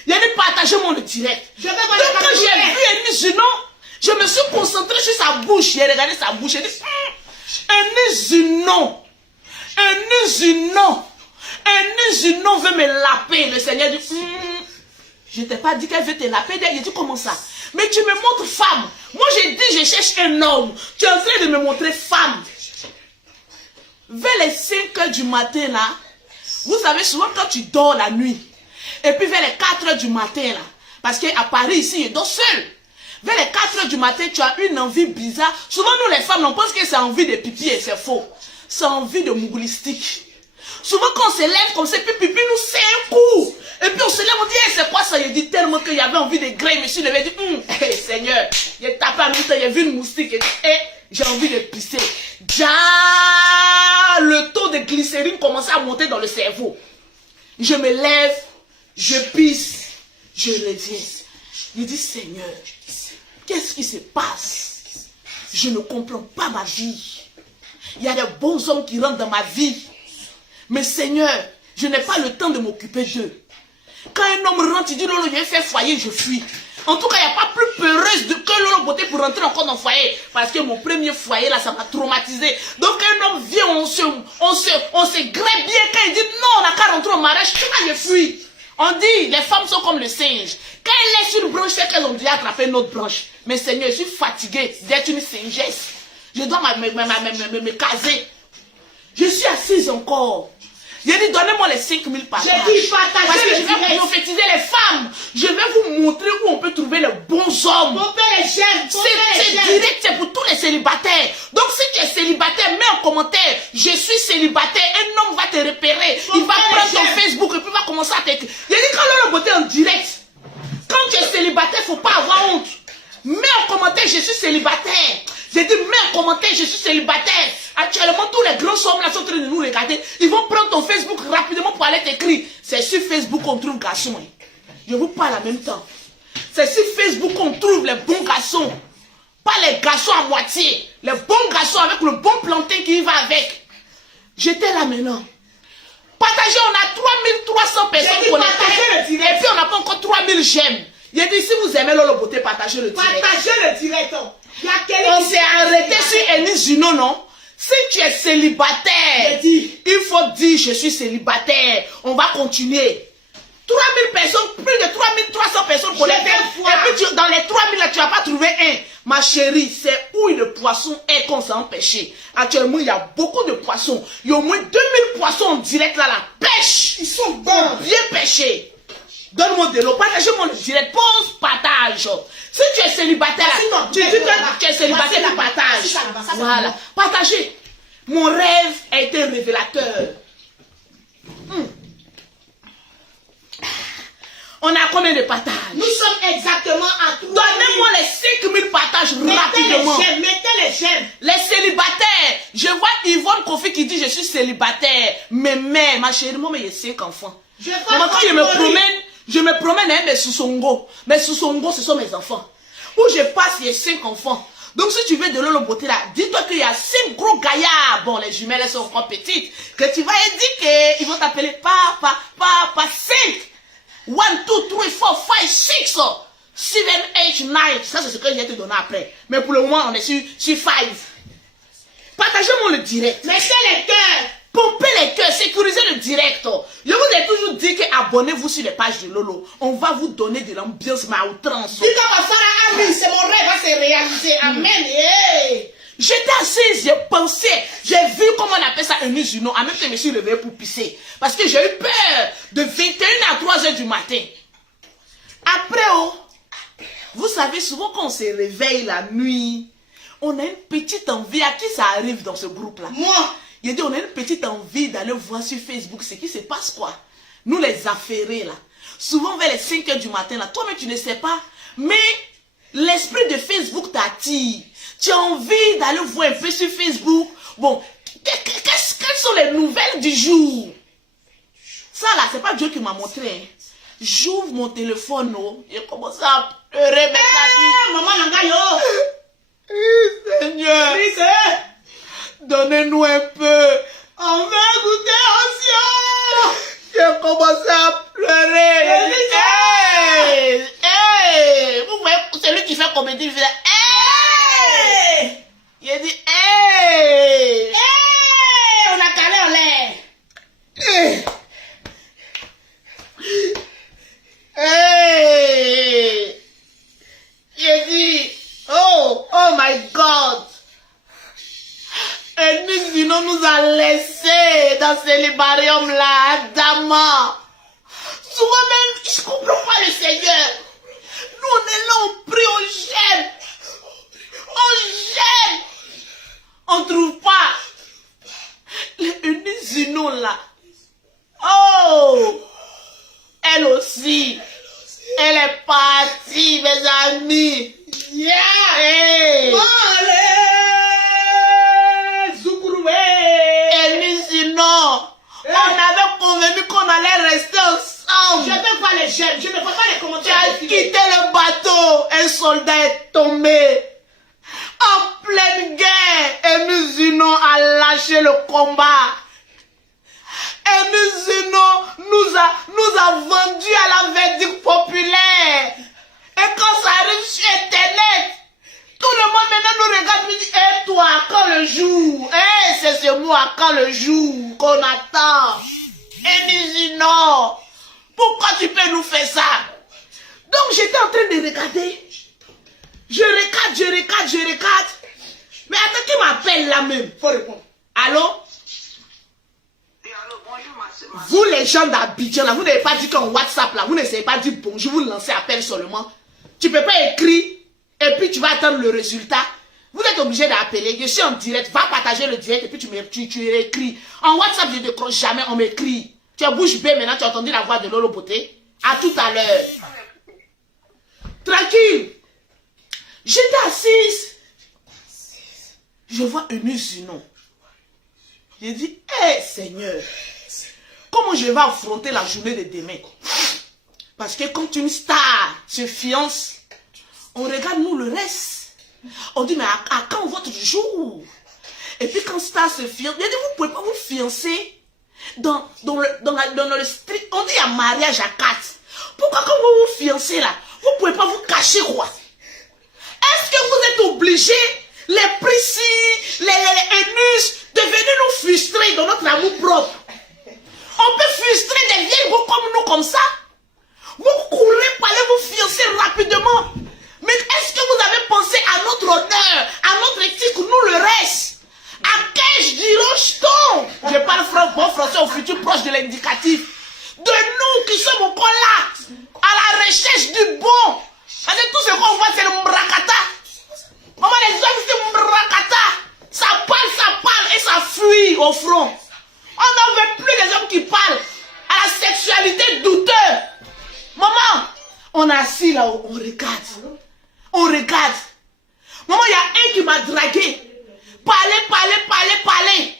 Il a dit, partagez-moi le direct. Donc quand j'ai vu un musulman, je me suis concentré sur sa bouche. J'ai regardé sa bouche. J'ai dit, un musulman veut me laper. Le Seigneur dit, je ne t'ai pas dit qu'elle veut te laper. Il dit, comment ça? Mais tu me montres femme. Moi, j'ai dit, je cherche un homme. Tu es en train de me montrer femme. Vers les 5 h du matin, là, vous savez, souvent quand tu dors la nuit, et puis vers les 4 h du matin, là, parce qu'à Paris, ici, je dors seul. Vers les 4 h du matin, tu as une envie bizarre. Souvent, nous les femmes, on pense que c'est envie de pipi et c'est faux. C'est envie de mougoulistique. Souvent, quand on se lève comme ça, puis pipi nous c'est un coup. Et puis on se lève, on dit, hey, c'est quoi ça? Il dit tellement qu'il y avait envie de griller. Monsieur le dit, hey, Seigneur, il a tapé à mi-temps, il a vu une moustique. Il dit, hey, j'ai envie de pisser. Déjà, le taux de glycérine commençait à monter dans le cerveau. Je me lève, je pisse, je reviens. Il dit, Seigneur, qu'est-ce qui se passe? Je ne comprends pas ma vie. Il y a des bons hommes qui rentrent dans ma vie. Mais Seigneur, je n'ai pas le temps de m'occuper d'eux. Quand un homme rentre, il dit Lolo, je vais faire foyer, je fuis. En tout cas, il n'y a pas plus peureuse que Lolo Beauté pour rentrer encore dans le foyer. Parce que mon premier foyer, là, ça m'a traumatisé. Donc, un homme vient, on se grève bien. Quand il dit non, on n'a qu'à rentrer au mariage, je fuis. On dit, les femmes sont comme le singe. Quand elles laissent une branche, c'est qu'elles ont déjà attrapé une autre branche. Mais Seigneur, je suis fatiguée d'être une singesse. Je dois me caser. Je suis assise encore. J'ai dit, donnez-moi les 5000 partages. J'ai dit, partagez. Parce que je vais prophétiser les femmes. Je vais vous montrer où on peut trouver les bons hommes. Pompez les j'aime. C'est direct, c'est pour tous les célibataires. Donc si tu es célibataire, mets en commentaire, je suis célibataire. Un homme va te repérer. Il va prendre ton Facebook et puis va commencer à t'écrire. J'ai dit, quand Lolo Beauté en direct, quand tu es célibataire, il ne faut pas avoir honte. Mets en commentaire, je suis célibataire. J'ai dit, mets en commentaire, je suis célibataire. Actuellement, tous les grands hommes là sont en train de nous regarder. Ils vont prendre ton Facebook rapidement pour aller t'écrire. C'est sur Facebook qu'on trouve garçons. Je vous parle en même temps. C'est sur Facebook qu'on trouve les bons garçons. Pas les garçons à moitié. Les bons garçons avec le bon plantain qui va avec. J'étais là maintenant. Partagez, on a 3300 personnes connectées. Et puis on n'a pas encore 3000 j'aime. Il a dit, si vous aimez Lolo Beauté, partagez le direct. Partagez le direct. On s'est arrêté sur Enis Juno, non? Si tu es célibataire, il faut dire je suis célibataire. On va continuer. 3000 personnes, plus de 3300 personnes connectées. Et puis dans les 3000 là, tu n'as pas trouvé un. Ma chérie, c'est où le poisson est qu'on s'est empêché. Actuellement, il y a beaucoup de poissons. Il y a au moins 2000 poissons en direct là, la pêche. Ils sont bons, bien pêchés. Donne-moi de l'eau, partagez-moi le direct, pose, partage. Si tu es célibataire, tu dis que tu es célibataire, tu partages. Voilà, partagez. Mon rêve a été révélateur. On a combien de partages? Nous sommes exactement à 3 000. Donnez-moi les 5000 partages rapidement. Mettez les j'aime. Les célibataires. Je vois Yvonne Kofi qui dit je suis célibataire. Mais ma chérie, moi, j'ai 5 enfants. Quand je me promène avec mes sous-songo. Mes sous-songo, ce sont mes enfants. Où je passe, il y a 5 enfants. Donc si tu veux de Lolo Beauté là, dis-toi qu'il y a 5 gros gaillards. Bon, les jumelles, elles sont encore petites. Que tu vas indiquer, ils vont t'appeler papa, 5. 1, 2, 3, 4, 5, 6. 7, 8, 9. Ça, c'est ce que je vais te donner après. Mais pour le moment, on est sur 5. Partagez-moi le direct. Mettez les cœurs. Pompez les cœurs, sécurisez le direct. Je vous ai toujours dit que abonnez-vous sur les pages de Lolo. On va vous donner de l'ambiance, mais à outrance. Dis que Amen, c'est mon rêve va se réaliser. Amen. Hey. J'étais assise, j'ai pensé, j'ai vu comment on appelle ça un musulman. En même temps, je me suis réveillée pour pisser. Parce que j'ai eu peur de 21 à 3 heures du matin. Après, vous savez, souvent quand on se réveille la nuit, on a une petite envie. À qui ça arrive dans ce groupe-là? Moi. Il dit, on a une petite envie d'aller voir sur Facebook ce qui se passe quoi. Nous les affairés là. Souvent vers les 5 heures du matin là. Toi-même tu ne sais pas. Mais l'esprit de Facebook t'attire. Tu as envie d'aller voir un peu sur Facebook. Bon, quelles sont les nouvelles du jour? Ça là, c'est pas Dieu qui m'a montré. Hein. J'ouvre mon téléphone. J'ai commencé à pleurer. Maman Nangayo. Seigneur. Donnez-nous un peu. On va goûter ancien. J'ai commencé à pleurer. Vous voyez, c'est lui qui fait comédie. Il fait il a dit on a calé en l'air. Il a dit oh my God. Et nous nous a laissé dans ce célibarium là, Adama. Souvent même, je ne comprends pas le Seigneur. Nous on est là, on prie, on gêne. On gêne. On ne trouve pas. Les Unisino là. Oh. Elle aussi. Elle est partie, mes amis. Yeah. Hey. On avait convenu qu'on allait rester ensemble. Je ne veux pas les j'aime, je ne veux pas les commentaires. Tu as quitté le bateau, un soldat est tombé. En plein pleine guerre. Et Zino a lâché le combat. Et Zino nous a vendu à la verdict populaire. Et quand ça arrive sur Internet, tout le monde maintenant nous regarde et dit, eh toi, quand le jour? Eh, c'est ce mois, quand le jour qu'on attend. Et Zino, pourquoi tu peux nous faire ça? Donc j'étais en train de regarder. Je regarde. Mais attends, qui m'appelle là même? Faut répondre. Allô? Vous les gens d'Abidjan là, vous n'avez pas dit qu'en WhatsApp là, vous n'essayez pas de dire bonjour, vous lancez appel seulement. Tu peux pas écrire et puis tu vas attendre le résultat. Vous êtes obligé d'appeler. Je suis en direct, va partager le direct et puis tu écris. En WhatsApp, je ne décroche jamais, on m'écrit. Tu as bouche bée maintenant, tu as entendu la voix de Lolo Beauté. À tout à l'heure. Tranquille. J'étais assise. Je vois un Zino. J'ai dit, hé Seigneur, comment je vais affronter la journée de demain? Parce que quand une star se fiance, on regarde nous le reste. On dit, mais à quand votre jour? Et puis quand star se fiance, il a dit, vous ne pouvez pas vous fiancer dans le street. On dit, à mariage à 4. Pourquoi quand vous vous fiancez là, vous ne pouvez pas vous cacher quoi? Est-ce que vous êtes obligés, les Prissi, les haineux, de venir nous frustrer dans notre amour propre? On peut frustrer des vieilles beaux comme nous comme ça? Vous courez pour aller vous fiancer rapidement. Mais est-ce que vous avez pensé à notre honneur, à notre éthique, nous le reste? À quel diroche-t-on? Je parle bon français au futur proche de l'indicatif. De nous qui sommes encore là, à la recherche du bon. Parce que tout ce qu'on voit, c'est le mbrakata. Maman, les hommes, c'est mbrakata. Ça parle et ça fuit au front. On n'en veut plus des hommes qui parlent à la sexualité douteuse. Maman, on est assis là, on regarde. On regarde. Maman, il y a un qui m'a dragué. Parler.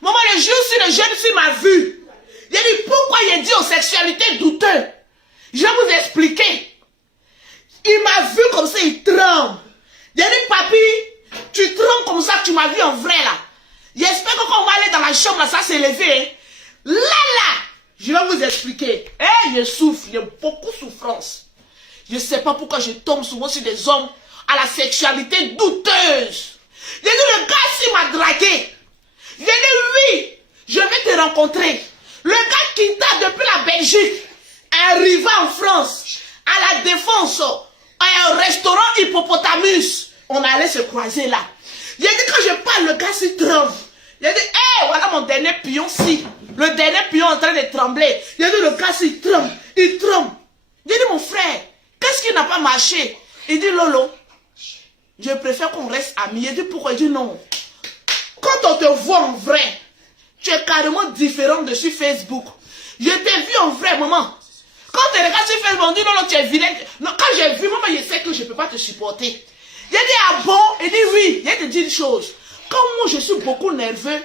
Maman, le jour si le jeune fille m'a vu, il a dit pourquoi il a dit aux sexualités douteuses. Je vais vous expliquer. Il m'a vu comme ça, il tremble. Il a dit, papi, tu trembles comme ça, tu m'as vu en vrai là. J'espère que quand on va aller dans la chambre là, ça s'est levé. Là, je vais vous expliquer. Je souffre, il y a beaucoup de souffrance. Je ne sais pas pourquoi je tombe souvent sur des hommes à la sexualité douteuse. J'ai dit, le gars s'il m'a dragué. J'ai dit, oui, je vais te rencontrer. Le gars qui t'a depuis la Belgique, arriva en France, à la Défense, à un restaurant Hippopotamus. On allait se croiser là. J'ai dit, quand je parle, le gars s'y tremble. J'ai dit, voilà mon dernier pion si. Le dernier pion en train de trembler. J'ai dit, le gars s'y tremble. Il tremble. J'ai dit, mon frère, qu'est-ce qui n'a pas marché? Il dit, Lolo, je préfère qu'on reste amis. Il dit, pourquoi? Il dit, non. Quand on te voit en vrai, tu es carrément différent de sur Facebook. Je t'ai vu en vrai, maman. Quand tu regardes sur Facebook, on dit, non, tu es vilain. Non, quand j'ai vu, maman, je sais que je ne peux pas te supporter. Il a dit, ah bon? Il dit, oui. Il a te dit une chose. Quand moi, je suis beaucoup nerveux,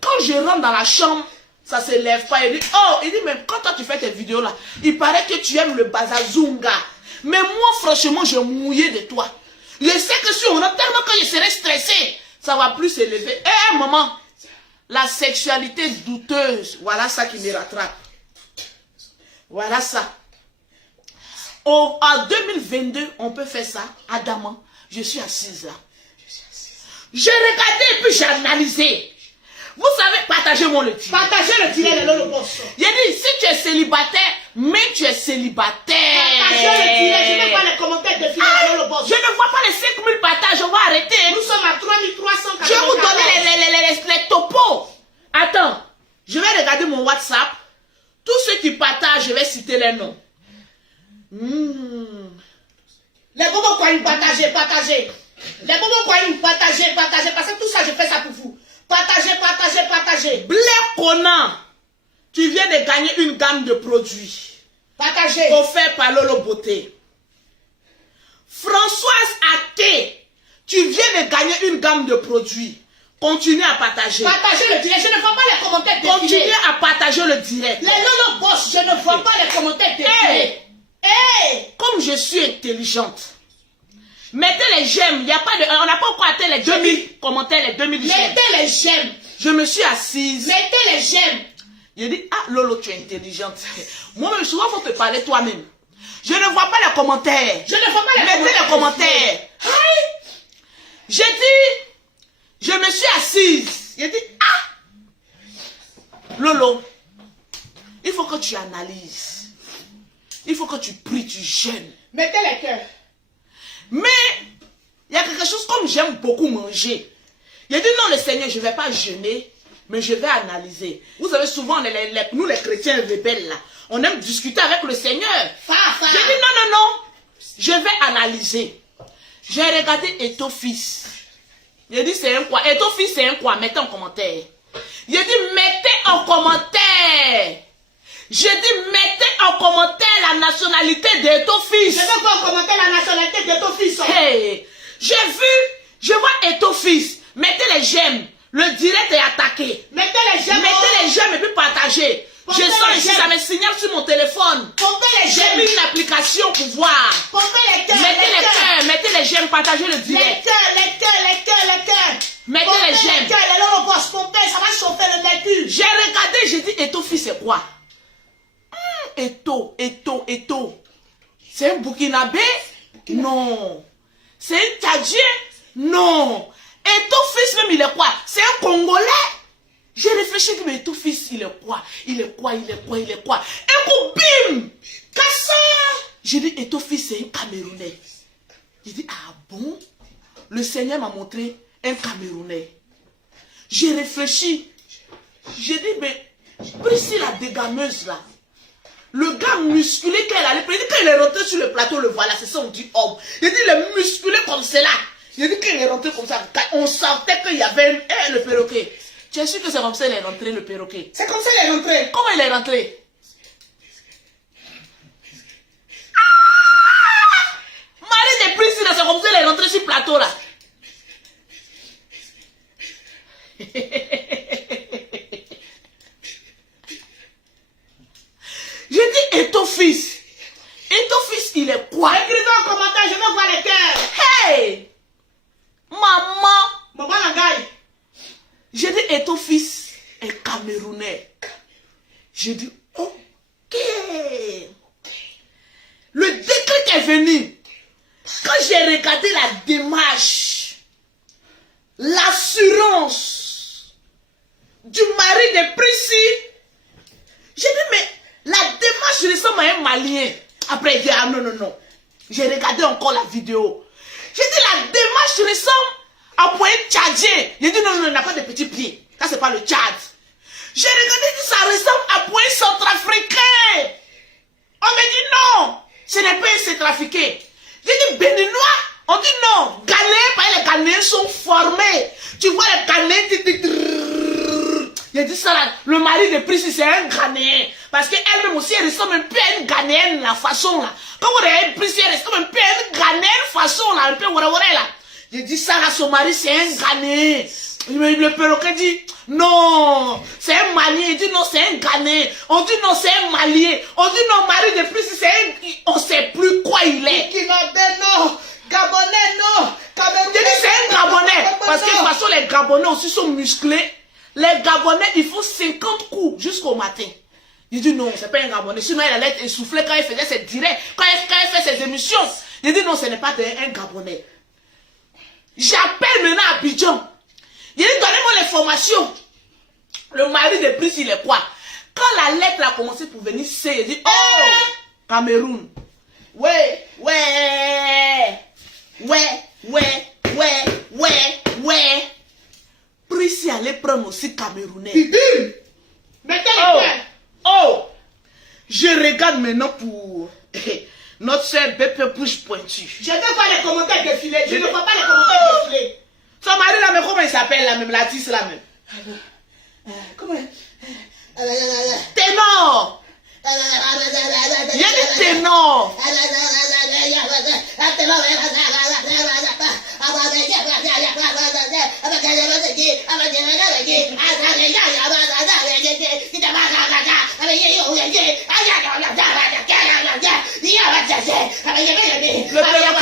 quand je rentre dans la chambre, ça ne se lève pas. Il dit, oh, il dit, mais quand toi, tu fais tes vidéos là, il paraît que tu aimes le bazazunga. Mais moi, franchement, je mouillais de toi. Je sais que si on a tellement quand je serai stressé, ça va plus s'élever. Maman, la sexualité douteuse, voilà ça qui me rattrape. Voilà ça. En 2022, on peut faire ça. Adamant, je suis assise là. J'ai regardé et puis j'ai analysé. Vous savez, partagez-moi le direct. Partagez le direct de Lolo Boss. J'ai dit, si tu es célibataire, mais tu es célibataire. Partagez le direct, je vais voir les commentaires de Lolo Boss. Je ne vois pas les 5000 partages, on va arrêter. Nous sommes à 3300. Je vais vous donner les topos. Attends, je vais regarder mon WhatsApp. Tous ceux qui partagent, je vais citer les noms. Les bobos quoi, partagez. Les bobos quoi, partagez. Parce que tout ça, je fais ça pour vous. Partagez. Blé Conan, tu viens de gagner une gamme de produits. Partagez. Offert par Lolo Beauté. Françoise Athé, tu viens de gagner une gamme de produits. Continuez à partager. Partagez le direct. Je ne vois pas les commentaires défiler. Continuez à partager le direct. Les Lolo Boss, je ne vois pas les commentaires défiler. Comme je suis intelligente, Mettez les j'aime. Il y a pas de, on n'a pas encore atteint les 2000 commentaires, les 2000 j'aime. Mettez les j'aime. Je me suis assise. Mettez les j'aime. J'ai dit, ah Lolo, tu es intelligente. Moi-même, souvent, il faut te parler toi-même. Je ne vois pas les commentaires. Je ne vois pas les commentaires. Mettez les commentaires. J'ai dit, je me suis assise. J'ai dit, ah Lolo, il faut que tu analyses. Il faut que tu pries, tu jeûnes. Mettez les cœurs. Mais, il y a quelque chose comme j'aime beaucoup manger. J'ai dit, non, le Seigneur, je ne vais pas jeûner, mais je vais analyser. Vous savez, souvent, nous, les chrétiens rebelles, là, on aime discuter avec le Seigneur. J'ai dit, non, je vais analyser. J'ai regardé Étofis. J'ai dit, c'est un quoi? Étofis, c'est un quoi? Mettez en commentaire. J'ai dit, mettez en commentaire. J'ai dit, mettez en commentaire la nationalité d'Étofis. Je veux pas commenter la nationalité d'Étofis. Hey, je vois Étofis. Mettez les j'aime. Le direct est attaqué. Mettez les j'aime. Mettez les j'aime et puis partagez. Je sens ici, ça me signale sur mon téléphone. Mettez les J'ai j'aime. mis une application pour voir. Mettez les cœurs. Mettez les cœurs, mettez les j'aime, partagez le Les direct. cœurs. Mettez les j'aime. Les cœurs, les lots vont se pomper, ça va chauffer le mercure. J'ai regardé, j'ai dit, Étofis, c'est quoi? Eto. C'est un Burkinabé? Non. C'est un Tchadien? Non. Étofis même, il est quoi? C'est un Congolais? J'ai réfléchi, mais Étofis, il est quoi? Il est quoi? Et coup, bim! Cassa! J'ai dit, Étofis, c'est un Camerounais. J'ai dit, ah bon? Le Seigneur m'a montré un Camerounais. J'ai réfléchi. J'ai dit, mais Priscille, la dégameuse là, le gars musculé qu'elle allait, quand il est rentré sur le plateau, le voilà, c'est ça, on dit homme. J'ai dit, il est musculé comme cela. J'ai dit, quand il est rentré comme ça, on sentait qu'il y avait le perroquet. Tu es sûr que c'est comme ça qu'il est rentré, le perroquet? C'est comme ça qu'il est rentré. Comment il est rentré? Marie de Priscille, c'est comme ça qu'il est rentré sur le plateau là. J'ai dit, Étofis, il est quoi? Écrivez en commentaire, je veux voir les cœurs. Hey! Maman! Maman Langaï. J'ai dit, Étofis est camerounais. J'ai dit, ok. Le déclic est venu. Quand j'ai regardé la démarche, l'assurance du mari de Priscille, j'ai dit, mais la démarche ressemble à un Malien. Après, il dit, ah non. J'ai regardé encore la vidéo. J'ai dit, la démarche ressemble à un Tchadien. J'ai dit, non, il n'a pas de petits pieds. Ça, c'est pas le Tchad. J'ai regardé, ça ressemble à un centrafricain. On me dit, non, ce n'est pas un centrafricain. J'ai dit, béninois. On dit non. Ghanéens, parce que les Ghanéens sont formés. Tu vois les Ghanéens, j'ai dit ça là, le mari de Priscille c'est un Ghanéen. Parce qu'elle-même aussi, elle ressemble un peu à une Ghanéenne, la façon là. Quand vous regardez Priscille, elle ressemble un peu à une Ghanéenne façon là, un peu là. J'ai dit ça là, son mari c'est un Ghanéen. Le perroquet dit, non, c'est un Malien. Il dit non, c'est un Ghanéen. On dit non, c'est un Malien. On dit non, mari de Priscille, c'est un... On sait plus quoi il est. Burkinabé, non. Gabonais, non. Camerounais, j'ai dit c'est un Gabonais. Parce que de toute façon, les Gabonais aussi sont musclés. Les Gabonais, ils font 50 coups jusqu'au matin. Il dit non, c'est pas un Gabonais. Sinon, elle allait être essoufflée quand elle faisait ses directs, quand elle fait ses émissions. Il dit non, ce n'est pas un Gabonais. J'appelle maintenant Abidjan. Il dit donnez-moi l'information. Le mari de Priscille, il est quoi? Quand la lettre a commencé pour venir, il dit oh, Cameroun. Ouais. Priscille allait prendre aussi Camerounais. Mettez les cœurs. Oh, je regarde maintenant pour notre soeur BP Bouche Pointue. Je ne veux pas les commentaires défiler. Je ne veux pas les commentaires défiler. Son mari là, mais comment il s'appelle là même, l'artiste là même? Comment? Ténor. Il y a des ténors.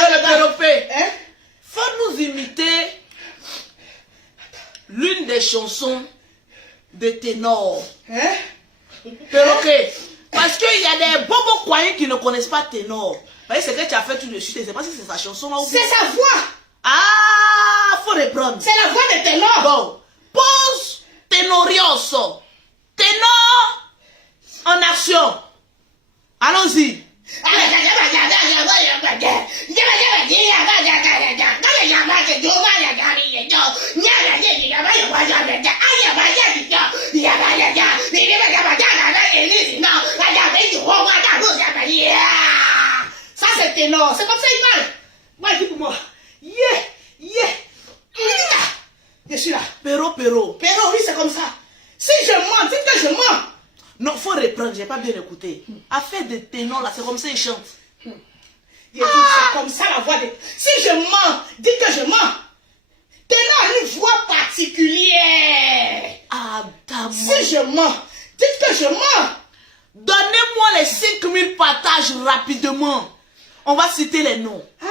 Le perroquet. une des chansons de ténor. Hein? Perroquet. Parce qu'il y a des bobos croyants qui ne connaissent pas ténor. Vous voyez ce que tu as fait tout de suite, je ne sais pas si c'est sa chanson là ou C'est sa voix. Ah, faut reprendre. C'est la voix de ténor. Bon, pose ténorioso. Ténor en action. Allons-y. Ça c'est ténor. C'est comme ça il parle. Moi, dis pour moi. Yeah, yeah. Je suis là. Pero. Pero, oui, c'est comme ça. Si je mens, dites que je mens. Non, faut reprendre, j'ai pas bien écouté. Affaire de ténor là, c'est comme ça il chante. Il dit, c'est comme ça la voix de... Si je mens, dites que je mens. Ténor a une voix particulière. Adam. Si je mens, dites que je mens. Donnez-moi les 5000 partages rapidement. On va citer les noms. Aïe.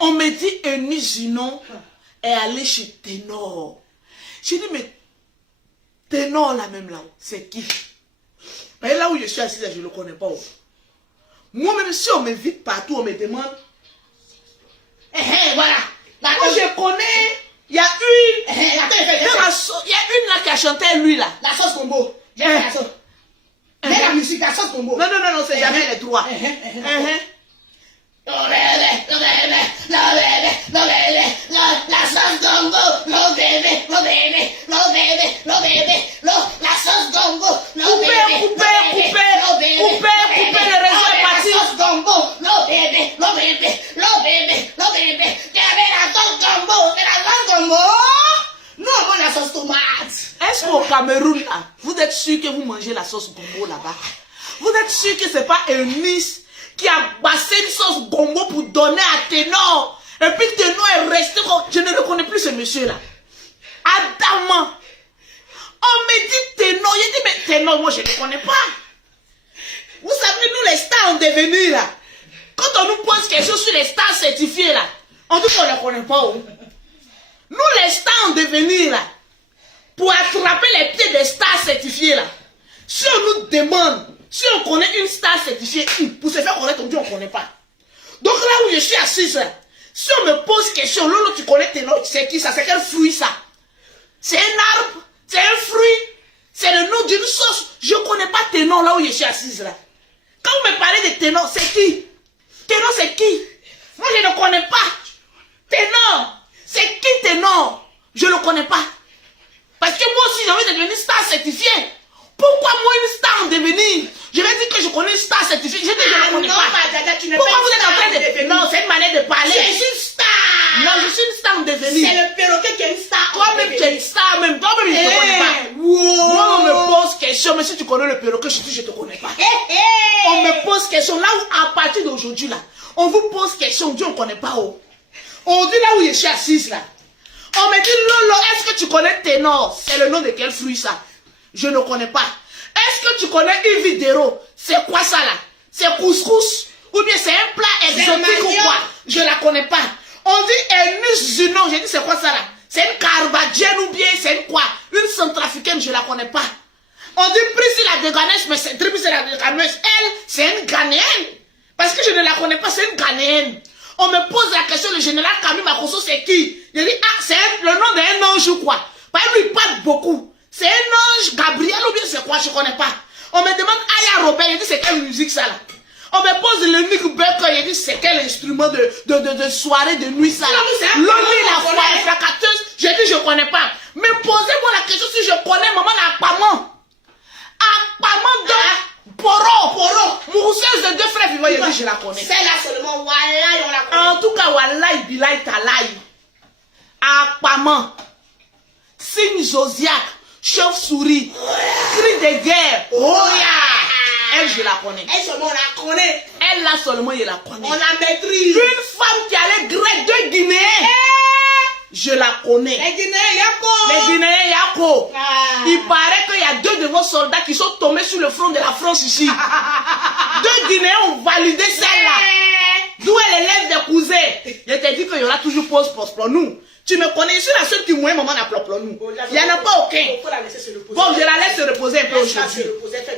On me dit Eunice Junon est allé chez Ténor. J'ai dit, mais Ténor là même là, c'est qui? Mais là où je suis assise, je ne le connais pas. Moi-même, si on m'invite partout, on me demande. Voilà. Moi, je connais. Il y a une. Il y a une là qui a chanté lui là. la sauce combo. J'ai fait la sauce. Mais la musique, la sauce combo. Non, c'est jamais les trois. La sauce gombo, lo bébé, la sauce gombo, lo bébé, Coupez, le réseau est parti. la sauce gombo, lo bébé, la sauce gombo, nous on mange la sauce tomate. Est-ce qu'au Cameroun là, vous êtes sûr que vous mangez la sauce gombo là-bas? Vous êtes sûr que c'est pas Eunice qui a bassé une sauce gombo pour donner à Ténor? Et puis Ténor est resté comme... Je ne reconnais plus ce monsieur-là. Adam. On me dit Ténor. Je dis, mais Ténor, moi je ne connais pas. Vous savez, nous les stars en devenir là. Quand on nous pose quelque chose sur les stars certifiés là, on dit qu'on ne les connaît pas. Oh. Nous les stars en devenir là, pour attraper les pieds des stars certifiés là, si on nous demande, si on connaît une star certifiée, pour se faire connaître, on dit on ne connaît pas. Donc là où je suis assise là, si on me pose question, Lolo, tu connais Ténor, c'est qui ça? C'est quel fruit ça? C'est un arbre? C'est un fruit? C'est le nom d'une sauce? Je ne connais pas Ténor là où je suis assise là. Quand vous me parlez de Ténor, c'est qui? Ténor, c'est qui? Moi, je ne connais pas. Ténor, c'est qui Ténor? Je ne le connais pas. Parce que moi aussi, j'ai envie de devenir star certifiée. Pourquoi moi une star en devenir? Je vais dire que je connais une star certifiée. Je dis que je ne le connais pas. Pourquoi vous êtes en train de... Non, c'est une manière de parler. Je suis une star. Non, je suis une star en devenir. C'est le perroquet qui est une star. Toi-même, tu es une star même. Toi-même, je ne te connais pas. Moi, on me pose question, mais si tu connais le perroquet, je dis je ne te connais pas. On me pose question. Là où, à partir d'aujourd'hui, là, on vous pose question, on dit on ne connaît pas. Oh. On dit là où je suis assise, là. On me dit, Lolo, est-ce que tu connais Ténor? C'est le nom de quel fruit ça? Je ne connais pas. Est-ce que tu connais Ividero? C'est quoi ça là? C'est couscous? Ou bien c'est un plat exotique ou quoi? Je ne la connais pas. On dit Eunice Junon. J'ai dit c'est quoi ça là? C'est une carbadjienne ou bien c'est une quoi? Une centrafricaine, je ne la connais pas. On dit Priscilla de Ganesh, mais c'est Priscilla de Ganesh. Elle, c'est une Ghanéenne. Parce que je ne la connais pas, c'est une Ghanéenne. On me pose la question, le général Camille Makosso, c'est qui? Je dis, ah, c'est le nom d'un ange ou quoi? Par exemple, il parle beaucoup. C'est un ange, Gabriel ou bien c'est quoi? Je ne connais pas. On me demande Aya Robert, je dis, c'est quelle musique ça là? On me pose le Nick Becker, je dis, c'est quel instrument de soirée, de nuit ça là? L'homme, la foi, la fracateuse, je dis, je ne connais pas. Mais posez-moi la question si je connais maman Akpamon. Akpamon de Poro. Mousseuse de deux frères vivants, je dis, je la connais. C'est là seulement, Wallahi, on la connaît. En tout cas, Wallahi, Bilay, Talaï. Akpamon. Signe Zodiac. Chauve-souris. Cri de guerre. Elle, je la connais. Elle seulement, on la connaît. Elle, là seulement, je la connais. On la maîtrise. Une femme qui allait grec, deux Guinéens. Je la connais. Les Guinéens, Yako. Les Guinéens, Yako. Ah. Il paraît qu'il y a deux de vos soldats qui sont tombés sur le front de la France ici. Deux Guinéens ont validé celle-là. d'où elle élève des cousins. Je t'ai dit qu'il y aura toujours pause pour nous. Tu me connais, je suis la seule qui mouille maman n'a pour nous. Il n'y en a pas aucun. Bon, je la laisse se reposer un peu aujourd'hui.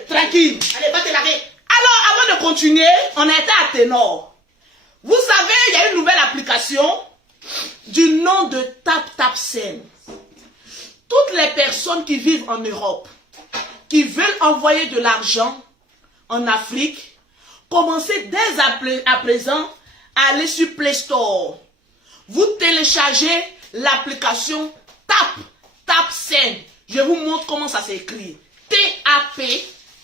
Tranquille. Allez, va te laver. Alors, avant de continuer, on était à Ténor. Vous savez, il y a une nouvelle application du nom de TapTapSend. Toutes les personnes qui vivent en Europe, qui veulent envoyer de l'argent en Afrique, commencez dès à présent à aller sur Play Store. Vous téléchargez l'application TapTapSend. Je vous montre comment ça s'écrit. T-A-P-T-A-P-S-E-N-D.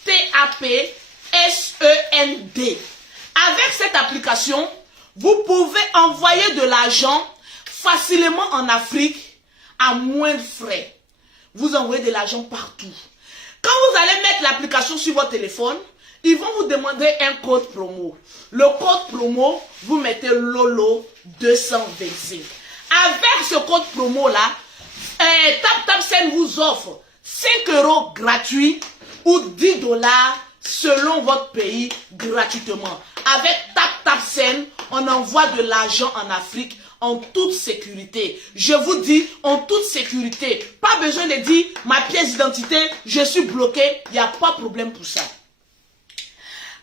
Avec cette application, vous pouvez envoyer de l'argent facilement en Afrique à moins de frais. Vous envoyez de l'argent partout. Quand vous allez mettre l'application sur votre téléphone, ils vont vous demander un code promo. Le code promo, vous mettez LOLO 225. Avec ce code promo-là, TapTapSend vous offre 5 € gratuits ou 10 $ selon votre pays gratuitement. Avec TapTapSend, on envoie de l'argent en Afrique en toute sécurité. Je vous dis, en toute sécurité. Pas besoin de dire ma pièce d'identité, je suis bloqué. Il n'y a pas de problème pour ça.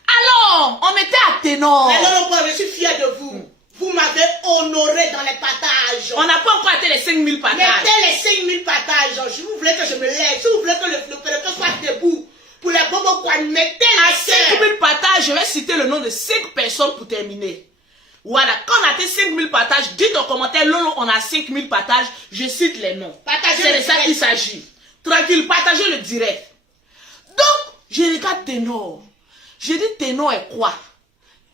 Alors, on était à Ténor. Mais non, je suis fier de vous. Vous m'avez honoré dans les partages. On n'a pas encore atteint les 5000 partages. Mettez les 5000 partages. Si vous voulez que je me lève, si vous voulez que le péloton soit debout, pour les bobos, mettez à les 5000 partages, je vais citer le nom de 5 personnes pour terminer. Voilà, quand on a atteint 5000 partages, dites en commentaire, Lolo, on a 5000 partages, je cite les noms. C'est de ça qu'il s'agit. Tranquille, partagez le direct. Donc, je regarde Ténor. Je dis Ténor est quoi?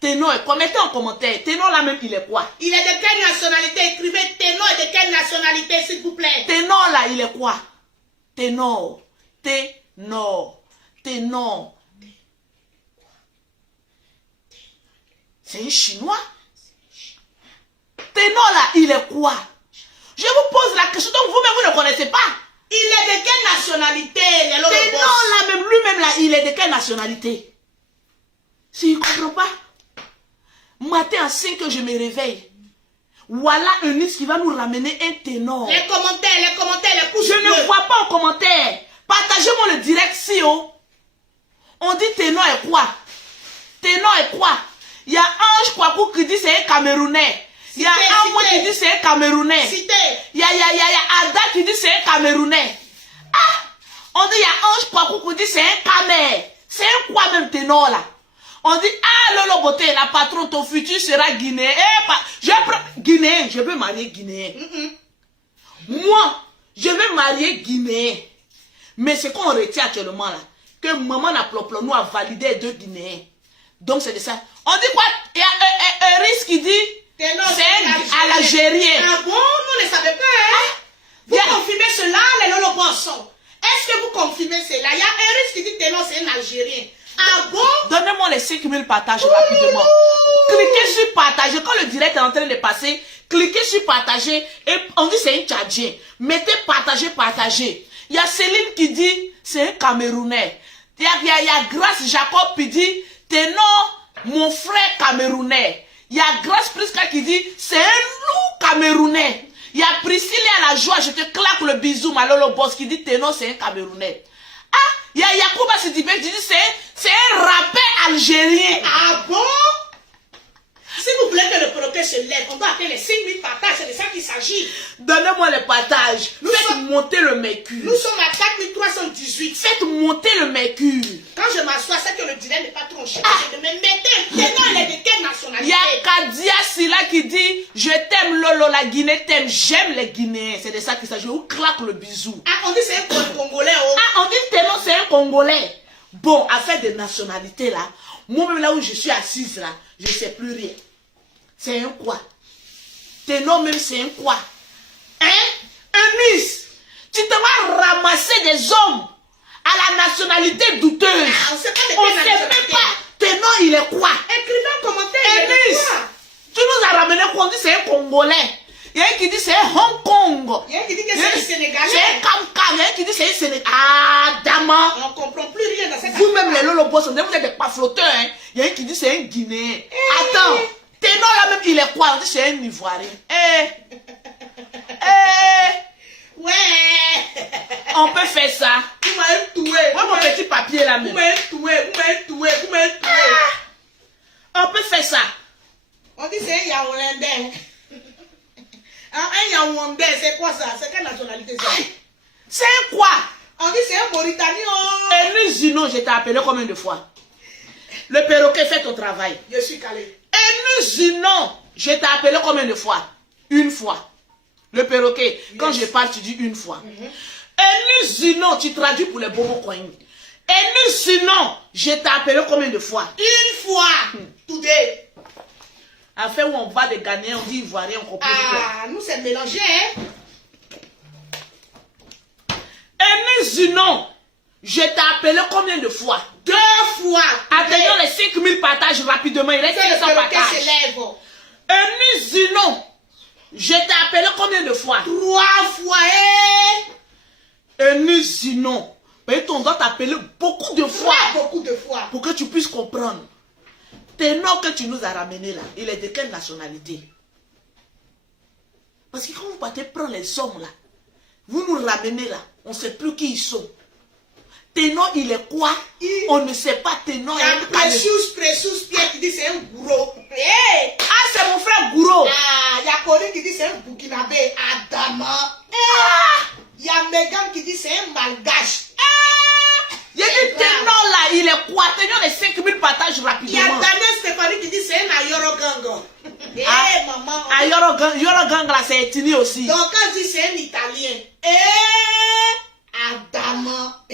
Ténor est quoi? Mettez en commentaire. Ténor là même, il est quoi? Il est de quelle nationalité? Écrivez Ténor est de quelle nationalité, s'il vous plaît? Ténor là, il est quoi? Ténor. Ténor. Ténor. C'est un Chinois? Ténor là, il est quoi? Je vous pose la question, donc vous-même vous ne connaissez pas. Il est de quelle nationalité? Ténor là même, lui-même là, il est de quelle nationalité? Si il ne comprend pas. Matin à 5 heures, je me réveille. Voilà un liste qui va nous ramener un Ténor. Les commentaires, les pouces Je bleus. ne vois pas en commentaire. Partagez-moi le direct si oh. On dit Ténor est quoi? Ténor est quoi? Il y a Ange Kwaku qui dit c'est un Camerounais. Il y a Amou qui dit c'est un Camerounais. Il y a Ada qui dit c'est un Camerounais. Ah! On dit il y a Ange Kwaku qui dit c'est un Camer. C'est un quoi même Ténor là? On dit, ah, Lolo Beauté, la patronne, ton futur sera guinéen. Je prends guinéen, je veux marier guinéen. Moi, je veux marier guinéen. Mais ce qu'on retient actuellement là, que maman n'a pas nous a validé 2 guinéens. Donc c'est de ça. On dit quoi? Il y a un risque qui dit, c'est à l'Algérien. Ah bon, nous ne savons pas. Hein? Vous confirmez cela, les Lolo Bonson. Est-ce que vous confirmez cela? Il y a un risque qui dit Ténor, c'est un Algérien. Ah bon? Donnez-moi les 5000 partages rapidement. Cliquez sur partager. Quand le direct est en train de passer, cliquez sur partager. Et on dit c'est un Tchadien. Mettez partager, partager. Il y a Céline qui dit c'est un Camerounais. Il y a Grâce Jacob qui dit Ténor, mon frère Camerounais. Il y a Grâce Prisca qui dit c'est un loup Camerounais. Il y a Priscille à la joie, je te claque le bisou, ma Lolo Boss qui dit Ténor c'est un Camerounais. Ah, il y a Yacouba Sidibé qui dit c'est un rappeur algérien. Ah bon? Si vous voulez que le projet se lève, on doit appeler les 5000 partages, c'est de ça qu'il s'agit. Donnez-moi les partages. Faites monter le mercure. Nous sommes à 4318. Faites monter le mercure. Quand je m'assois, c'est que le direct n'est pas trop cher. Je me mettez, Ténor, il est de quelle nationalité? Il y a Kadia Silla qui dit je t'aime Lolo, la Guinée t'aime, j'aime les Guinéens. C'est de ça qu'il s'agit. Je vous claque le bisou. Ah, on dit c'est un Congolais. Oh. Ah, on dit Ténor c'est un Congolais. Bon, affaire de nationalité là, moi-même là où je suis assise là, je ne sais plus rien. C'est un quoi? Ténor même c'est un quoi? Hein? Un Miss. Tu te vas ramasser des hommes à la nationalité douteuse. Ah, on ne sait pas de on quelle ne nationalité. sait pas. Ténor il est quoi? Écrivez un commentaire. Un Miss. Tu nous as ramené quoi? On dit c'est un Congolais. Il y a un qui dit c'est Hong Kong. Il y a un qui dit que c'est un Sénégalais. C'est un Kamkam. Il y a un qui dit c'est un Sénégalais. Ah, Dama. On ne comprend plus rien dans cette Vous-même les Lolo Boss, vous êtes des pas flotteurs. Hein? Il y a un qui dit c'est un Guinéen. Attends. Ténor là même, il est quoi? On dit c'est un Ivoirien. Ouais. On peut faire ça. Vous m'avez tué. Moi, mon petit papier là même. Vous m'avez tué. On peut faire ça. On dit c'est un Yaoundé. Un Yaoundé, c'est quoi ça? C'est quelle nationalité ça? C'est quoi? On dit c'est un Mauritanien. Et nous, sinon, je t'ai appelé combien de fois? Le perroquet fait ton travail. Je suis calé. Et nous, sinon, je t'ai appelé combien de fois? Une fois. Le perroquet, quand je parle, tu dis une fois. Et nous, sinon, tu traduis pour les bobos coins. Et nous, sinon, je t'ai appelé combien de fois? Une fois. Today. Afin où on va de Ghanéens, on dit Ivoirien, on comprend. Ah, nous c'est mélangé, hein? Et nous, sinon, je t'ai appelé combien de fois? 2 fois. Atteignons les 5000 partages rapidement. Il reste 500 partages. s'élève. Et nous, sinon, je t'ai appelé combien de fois? 3 fois, hein? Et nous, sinon, on doit t'appeler beaucoup de fois. Beaucoup de fois. Pour que tu puisses comprendre. Ténor que tu nous as ramené là, il est de quelle nationalité? Parce que quand vous partez prendre les hommes là, vous nous ramenez là, on ne sait plus qui ils sont. Ténor, il est quoi? On ne sait pas. Ténor, il y a Precious Pierre qui dit c'est un gourou. Hey! Ah, c'est mon frère Gouro. Ah, il y a Corinne qui dit c'est un Burkinabé. Adama. Il y a Megan qui dit c'est un Malgache. Il y a des Ténor là, il est quoi? Ténor les 5000 partages rapidement. Il y a Daniel Stéphanie qui dit c'est un Ayorogang. Ah, maman. Ayorogang là, c'est ethnie aussi. Donc, quand je dis c'est un Italien. Adama.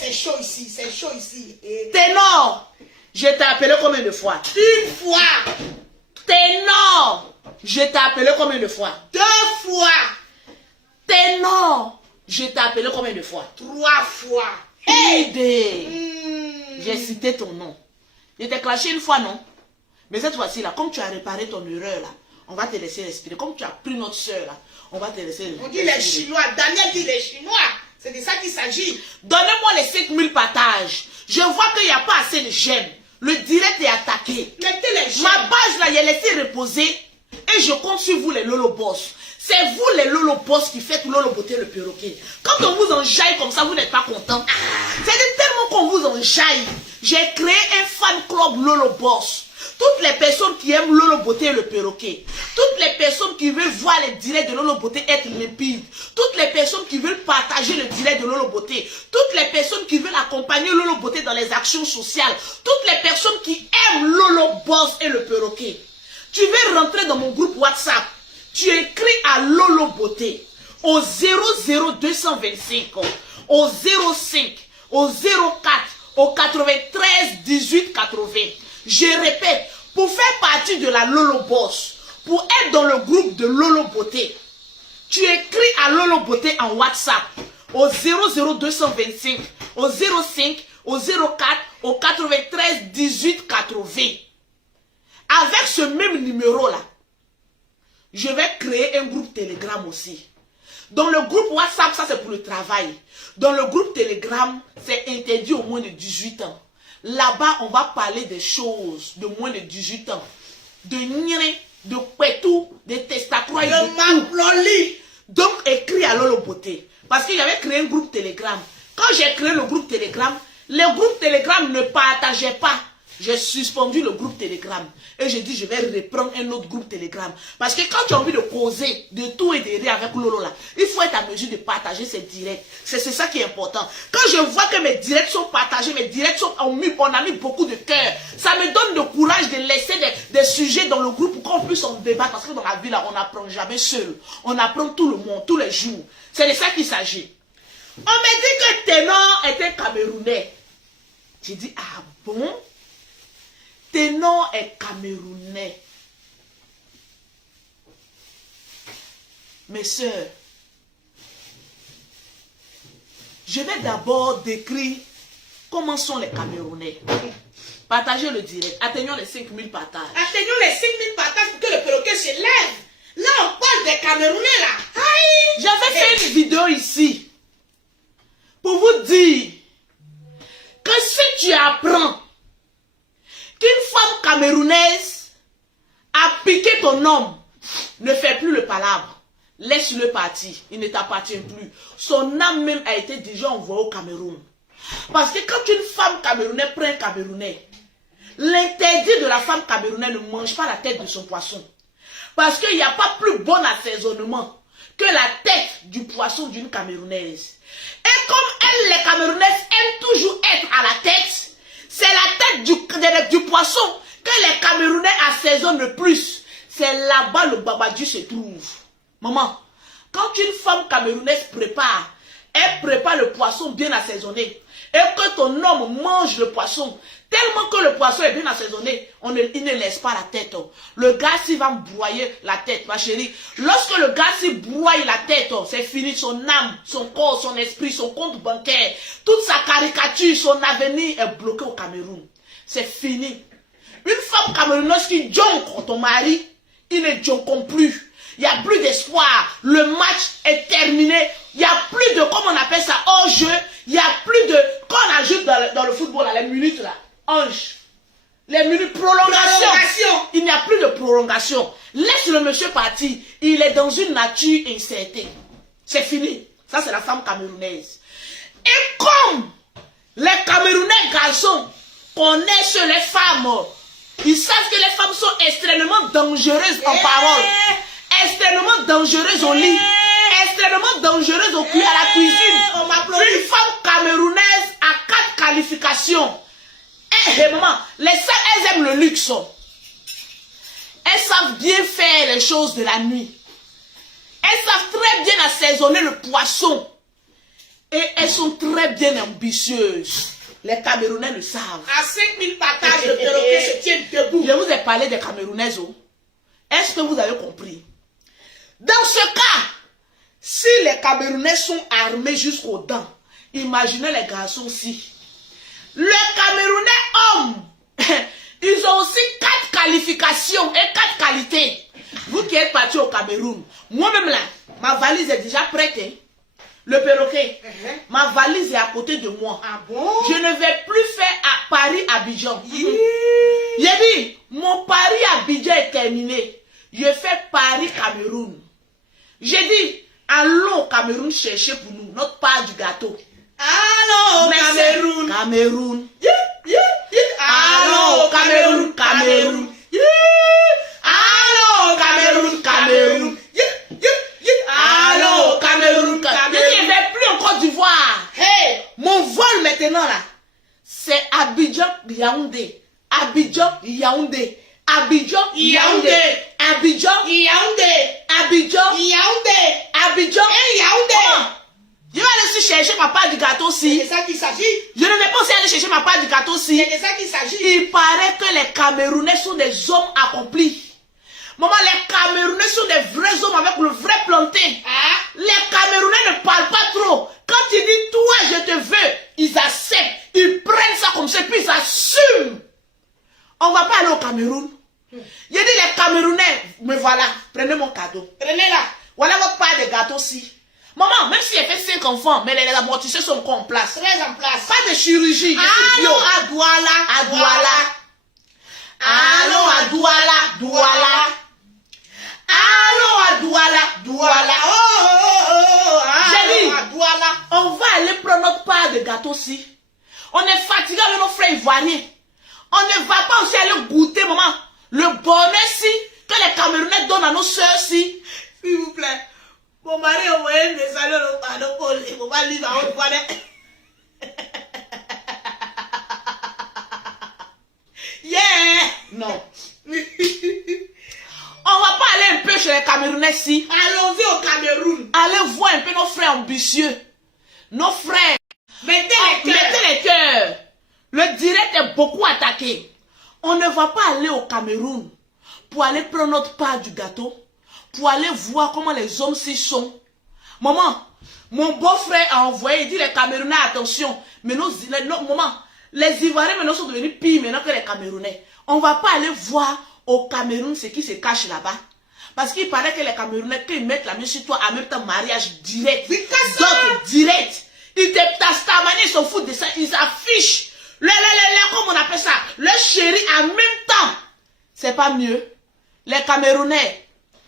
C'est chaud ici, c'est chaud ici. Ténor, je t'ai appelé combien de fois? Une fois. Ténor, je t'ai appelé combien de fois? 2 fois. Ténor, je t'ai appelé combien de fois? 3 fois. J'ai cité ton nom. Je t'ai clashé une fois, non? Mais cette fois-ci, là, comme tu as réparé ton erreur, là, on va te laisser respirer. Comme tu as pris notre soeur, là, on va te laisser respirer. On dit les Chinois. Daniel dit les Chinois. C'est de ça qu'il s'agit. Donnez-moi les 5000 partages. Je vois qu'il n'y a pas assez de j'aime. Le direct est attaqué. Mettez les j'aime. Ma page, là, j'ai laissé reposer. Et je compte sur vous, les Lolo Boss. C'est vous, les Lolo Boss, qui faites Lolo Beauté le perroquet. Quand on vous enjaille comme ça, vous n'êtes pas content. C'est tellement qu'on vous enjaille. J'ai créé un fan club Lolo Boss. Toutes les personnes qui aiment Lolo Beauté et le perroquet, toutes les personnes qui veulent voir les directs de Lolo Beauté être limpides, toutes les personnes qui veulent partager le direct de Lolo Beauté, toutes les personnes qui veulent accompagner Lolo Beauté dans les actions sociales, toutes les personnes qui aiment Lolo Boss et le perroquet. Tu veux rentrer dans mon groupe WhatsApp, tu écris à Lolo Beauté au 00225, au 05, au 04, au 93 18 80. Je répète, pour faire partie de la Lolo Boss, pour être dans le groupe de Lolo Beauté, tu écris à Lolo Beauté en WhatsApp au 00225, au 05, au 04, au 93 18 80. Avec ce même numéro-là, je vais créer un groupe Telegram aussi. Dans le groupe WhatsApp, ça c'est pour le travail. Dans le groupe Telegram, c'est interdit au moins de 18 ans. Là-bas, on va parler des choses de moins de 18 ans. De Nire, de Kwetou, de Testacroix, de Maploli. Donc, écris à Lolo Beauté. Parce que j'avais créé un groupe Telegram. Quand j'ai créé le groupe Telegram, le groupe Telegram ne partageait pas. J'ai suspendu le groupe Telegram. Et j'ai dit, je vais reprendre un autre groupe Telegram. Parce que quand tu as envie de causer de tout et de rien avec Lolo là, il faut être à mesure de partager ses directs. C'est ça qui est important. Quand je vois que mes directs sont partagés, mes directs sont on a mis beaucoup de cœur, ça me donne le courage de laisser des sujets dans le groupe pour qu'on puisse en débattre. Parce que dans la vie là, on n'apprend jamais seul. On apprend tout le monde, tous les jours. C'est de ça qu'il s'agit. On me dit que Ténor était Camerounais. J'ai dit, ah bon? Ténor est Camerounais. Mes sœurs, je vais d'abord décrire comment sont les Camerounais. Partagez le direct. Atteignons les 5000 partages. Atteignons les 5000 partages pour que le perroquet se lève. Là, on parle des Camerounais là. J'avais fait une vidéo ici pour vous dire que si tu apprends qu'une femme camerounaise a piqué ton homme, ne fais plus le palabre. Laisse-le partir, il ne t'appartient plus. Son âme même a été déjà envoyée au Cameroun. Parce que quand une femme camerounaise prend un Camerounais, l'interdit de la femme camerounaise ne mange pas la tête de son poisson. Parce qu'il n'y a pas plus bon assaisonnement que la tête du poisson d'une Camerounaise. Et comme elle, les Camerounaises aiment toujours être à la tête, c'est la tête du poisson que les Camerounais assaisonnent le plus. C'est là-bas le babadju se trouve. Maman, quand une femme camerounaise prépare, elle prépare le poisson bien assaisonné. Et que ton homme mange le poisson, tellement que le poisson est bien assaisonné, il ne laisse pas la tête. Le gars, s'il va broyer la tête, ma chérie, lorsque le gars, s'il broie la tête, c'est fini, son âme, son corps, son esprit, son compte bancaire, toute sa caricature, son avenir est bloqué au Cameroun. C'est fini. Une femme camerounaise qui jonque ton mari, il ne jonque plus. Il n'y a plus d'espoir. Le match est terminé. Il n'y a plus de, comment on appelle ça, hors-jeu. Il n'y a plus de, quand on ajoute dans le football, là, les minutes là, les minutes prolongation. Il n'y a plus de prolongation. Laisse le monsieur partir. Il est dans une nature incertaine. C'est fini. Ça, c'est la femme camerounaise. Et comme les Camerounais garçons connaissent les femmes, ils savent que les femmes sont extrêmement dangereuses en parole. Extrêmement dangereuse au lit, extrêmement dangereuse au cuir à la cuisine. Une femme camerounaise a 4 qualifications. Et maman, les femmes, elles aiment le luxe. Elles savent bien faire les choses de la nuit. Elles savent très bien assaisonner le poisson. Et elles sont très bien ambitieuses. Les Camerounais le savent. À 5000 patates, le perroquet se tient debout. Je vous ai parlé des Camerounaises. Est-ce que vous avez compris? Dans ce cas, si les Camerounais sont armés jusqu'aux dents, imaginez les garçons aussi. Les Camerounais hommes, ils ont aussi 4 qualifications et 4 qualités. Vous qui êtes partis au Cameroun, moi-même là, ma valise est déjà prête. Hein? Le perroquet, ma valise est à côté de moi. Ah bon? Je ne vais plus faire à Paris-Abidjan. J'ai dit, mon Paris-Abidjan est terminé. Je fais Paris-Cameroun. J'ai dit, allons au Cameroun chercher pour nous notre part du gâteau. Allons au Cameroun. Cameroun. Allons au Cameroun. Cameroun. Allons au Cameroun. Cameroun. Allons au Cameroun. Je ne vais plus en Côte d'Ivoire. Hey, mon vol maintenant là, c'est Abidjan-Yaoundé. Abidjan-Yaoundé. Abidjan-Yaoundé. Abidjan-Yaoundé. Abidjan-Yaoundé. Abidjan-Yaoundé. Je vais aller chercher ma part du gâteau aussi. c'est de ça qu'il s'agit. Je ne vais pas aussi aller chercher ma part du gâteau aussi. C'est de ça qu'il s'agit. Il paraît que les Camerounais sont des hommes accomplis. Maman, les Camerounais sont des vrais hommes avec le vrai plantain. Ah. Les Camerounais ne parlent pas trop. Quand ils disent toi je te veux, ils acceptent. Ils prennent ça comme ça, puis ils assument. On ne va pas aller au Cameroun. Il dit les Camerounais, mais voilà, prenez mon cadeau. Prenez-la. Voilà votre part de gâteau aussi. Maman, même si elle fait 5 enfants, mais les amortisseurs sont encore en place. Très en place. Pas de chirurgie. Allons à Douala. À Douala. Allons à Douala. Douala. Allons à Douala. Douala. J'ai dit, on va aller prendre notre part de gâteau aussi. On est fatigué avec nos frères ivoiriens. On ne va pas aussi aller goûter, maman, le bonheur si que les Camerounais donnent à nos soeurs si. S'il vous plaît. Mon mari a envoyé un message au pardon pour lui. On va lui dans votre Yeah! Non. On va pas aller un peu chez les Camerounais si. Allons-y au Cameroun. Allez voir un peu nos frères ambitieux. Nos frères. Mettez les cœurs. Mettez les cœurs. Le direct est beaucoup attaqué. On ne va pas aller au Cameroun pour aller prendre notre part du gâteau, pour aller voir comment les hommes s'y sont. Maman, mon beau-frère a envoyé, il dit les Camerounais, attention, mais maman, les Ivoiriens maintenant sont devenus pires maintenant que les Camerounais. On ne va pas aller voir au Cameroun ce qui se cache là-bas. Parce qu'il paraît que les Camerounais, quand ils mettent la main sur toi, en même temps mariage direct, d'autres direct. Ils te tastamani, ils s'en foutent de ça, ils affichent Comment on appelle ça? Le chéri en même temps. C'est pas mieux. Les Camerounais.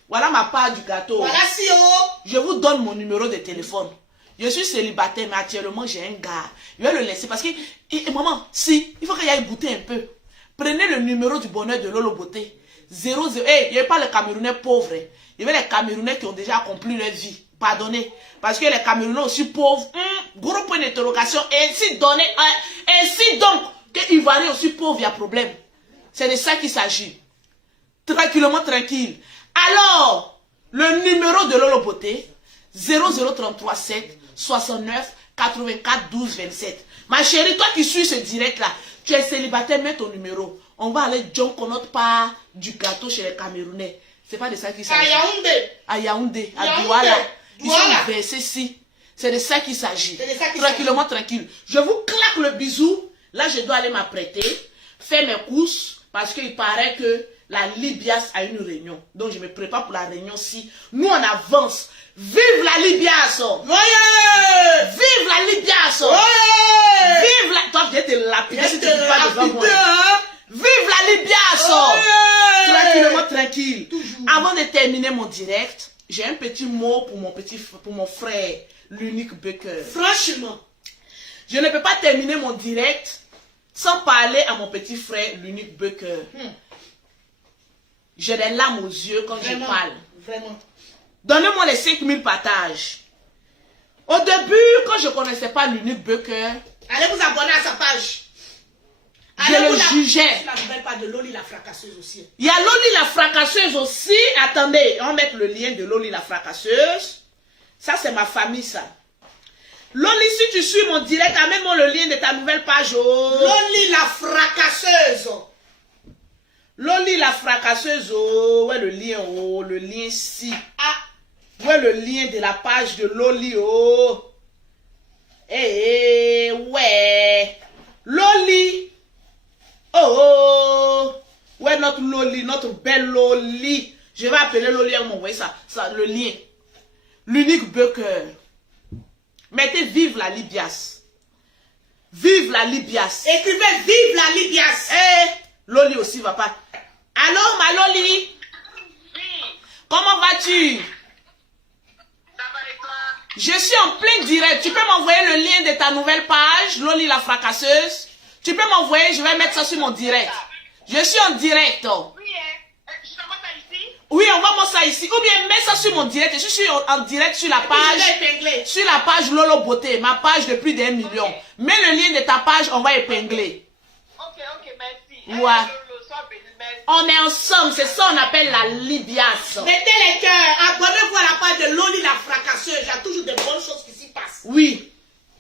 Voilà ma part du gâteau. Voilà, si oh. Je vous donne mon numéro de téléphone. Je suis célibataire, mais actuellement j'ai un gars. Je vais le laisser parce que, maman, si, il faut qu'il aille goûter un peu. Prenez le numéro du bonheur de Lolo Beauté. 00. Il n'y a pas les Camerounais pauvres. Il y a les Camerounais qui ont déjà accompli leur vie. Pardonnez. Parce que les Camerounais aussi pauvres. Gros point d'interrogation. Ainsi donné. Ainsi donc que Ivoiriens aussi pauvres, il y a problème. C'est de ça qu'il s'agit. Tranquillement, tranquille. Alors, le numéro de Lolo Beauté, 00337 69 84 12 27. Ma chérie, toi qui suis ce direct-là, tu es célibataire, mets ton numéro. On va aller John connaître pas du gâteau chez les Camerounais. C'est pas de ça qu'il s'agit. À Yaoundé, à Douala. Ils sont versés ici. C'est de ça qu'il s'agit. Tranquillement, tranquille. Je vous claque le bisou. Là, je dois aller m'apprêter, faire mes courses, parce qu'il paraît que la Libias a une réunion. Donc, je me prépare pour la réunion-ci. Nous, on avance. Vive la Libias! Voyez! Vive la Libias! Voyez! Vive la... Toi, viens te lapider si tu ne dis pas devant moi. Vive la Libias! Tranquillement, tranquille. Toujours. Avant de terminer mon direct, j'ai un petit mot pour mon frère, l'unique Becker. Franchement, je ne peux pas terminer mon direct sans parler à mon petit frère, l'unique Becker. J'ai des larmes aux yeux quand je parle. Vraiment. Donnez-moi les 5000 partages. Au début, quand je ne connaissais pas l'unique Becker, allez vous abonner à sa page. Je le jugeais. La nouvelle page de Loli la fracasseuse aussi. Il y a Loli la fracasseuse aussi. Attendez, on va mettre le lien de Loli la fracasseuse. Ça, c'est ma famille, ça. Loli, si tu suis mon direct, amène-moi le lien de ta nouvelle page. Oh. Loli la fracasseuse. Loli la fracasseuse. Oh, ouais, le lien si. Ah, ouais, le lien de la page de Loli. Oh. Ouais. Loli. Oh, ouais, notre Loli, notre belle Loli. Je vais appeler Loli à m'envoyer ça, le lien. L'unique Becker. Mettez vive la Libias. Vive la Libias. Écrivez vive la Libias. Loli aussi va pas. Allô, ma Loli? Oui. Comment vas-tu? Ça va et toi? Je suis en plein direct. Tu peux m'envoyer le lien de ta nouvelle page, Loli la fracasseuse? Tu peux m'envoyer, je vais mettre ça sur mon direct. Je suis en direct. Oui, je t'envoie ça ici. Oui, envoie-moi ça ici. Ou bien mets ça sur mon direct. Je suis en direct sur la page. Sur la page Lolo Beauté, ma page de plus d'1 million. Okay. Mets le lien de ta page, on va épingler. Ok, merci. Ouais. On est ensemble, c'est ça on appelle la Libias. Mettez les cœurs, abonnez-vous à la page de Loli la fracasseuse. Il y a toujours de bonnes choses qui s'y passent. Oui.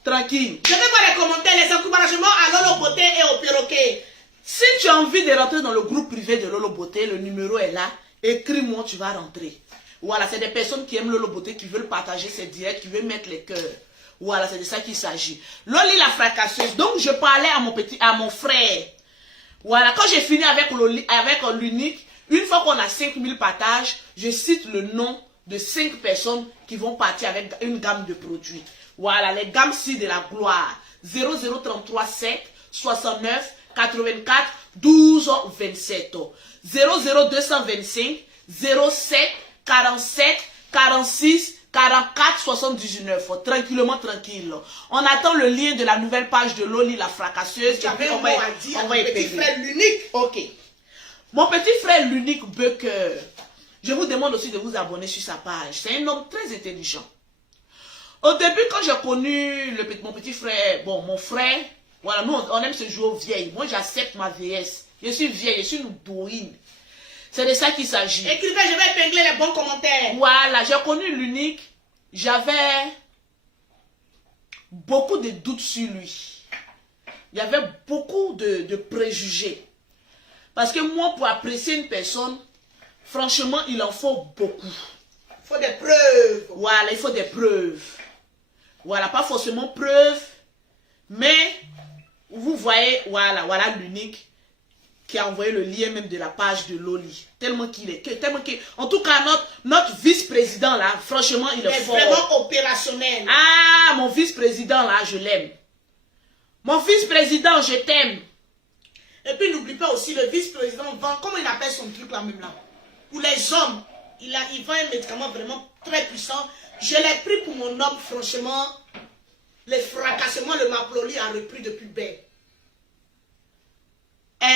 Tranquille. Je vais voir les commentaires, les encouragements à Lolo Beauté et au perroquet. Si tu as envie de rentrer dans le groupe privé de Lolo Beauté, le numéro est là. Écris-moi, tu vas rentrer. Voilà, c'est des personnes qui aiment Lolo Beauté, qui veulent partager ses directs, qui veulent mettre les cœurs. Voilà, c'est de ça qu'il s'agit. Loli la fracasseuse. Donc, je parlais à mon frère. Voilà, quand j'ai fini avec l'unique, une fois qu'on a 5000 partages, je cite le nom de 5 personnes qui vont partir avec une gamme de produits. Voilà, les gammes ci de la gloire. 00337 69 84 12 27. 00225 07 47 46 44 79. Tranquillement, tranquille. On attend le lien de la nouvelle page de Loli la fracasseuse. On va mon petit frère l'unique. Ok. Mon petit frère l'unique Becker. Je vous demande aussi de vous abonner sur sa page. C'est un homme très intelligent. Au début, quand j'ai connu mon petit frère, bon, mon frère, voilà, nous, on aime se jouer aux vieilles. Moi, j'accepte ma vieillesse. Je suis vieille, je suis une douine. C'est de ça qu'il s'agit. Écrivez, je vais épingler les bons commentaires. Voilà, j'ai connu l'unique. J'avais beaucoup de doutes sur lui. Il y avait beaucoup de préjugés. Parce que moi, pour apprécier une personne, franchement, il en faut beaucoup. Il faut des preuves. Voilà, il faut des preuves. Voilà, pas forcément preuves, mais vous voyez, voilà l'unique qui a envoyé le lien même de la page de Loli. Tellement qu'il est, en tout cas, notre vice-président là, franchement, il est fort. Vraiment opérationnel. Ah, mon vice-président là, je l'aime. Mon vice-président, je t'aime. Et puis n'oublie pas aussi le vice-président vend, comment il appelle son truc là même là? Pour les hommes, il vend un médicament vraiment très puissant. Je l'ai pris pour mon homme, franchement. Les fracassements, le Maploli a repris depuis belle.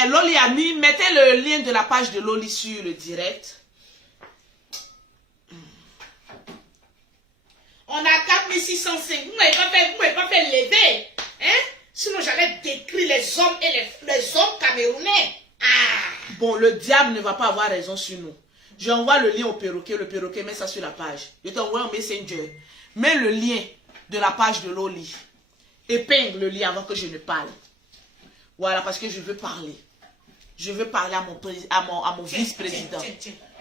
Loli a mis, mettez le lien de la page de Loli sur le direct. On a 4605. Vous m'avez pas fait lever. Hein? Sinon, j'allais décrire les hommes et les hommes camerounais. Ah. Bon, le diable ne va pas avoir raison sur nous. J'envoie le lien au perroquet met ça sur la page. Je t'envoie un messenger. Mets le lien de la page de Loli. Épingle le lien avant que je ne parle. Voilà, parce que je veux parler. Je veux parler à mon vice-président.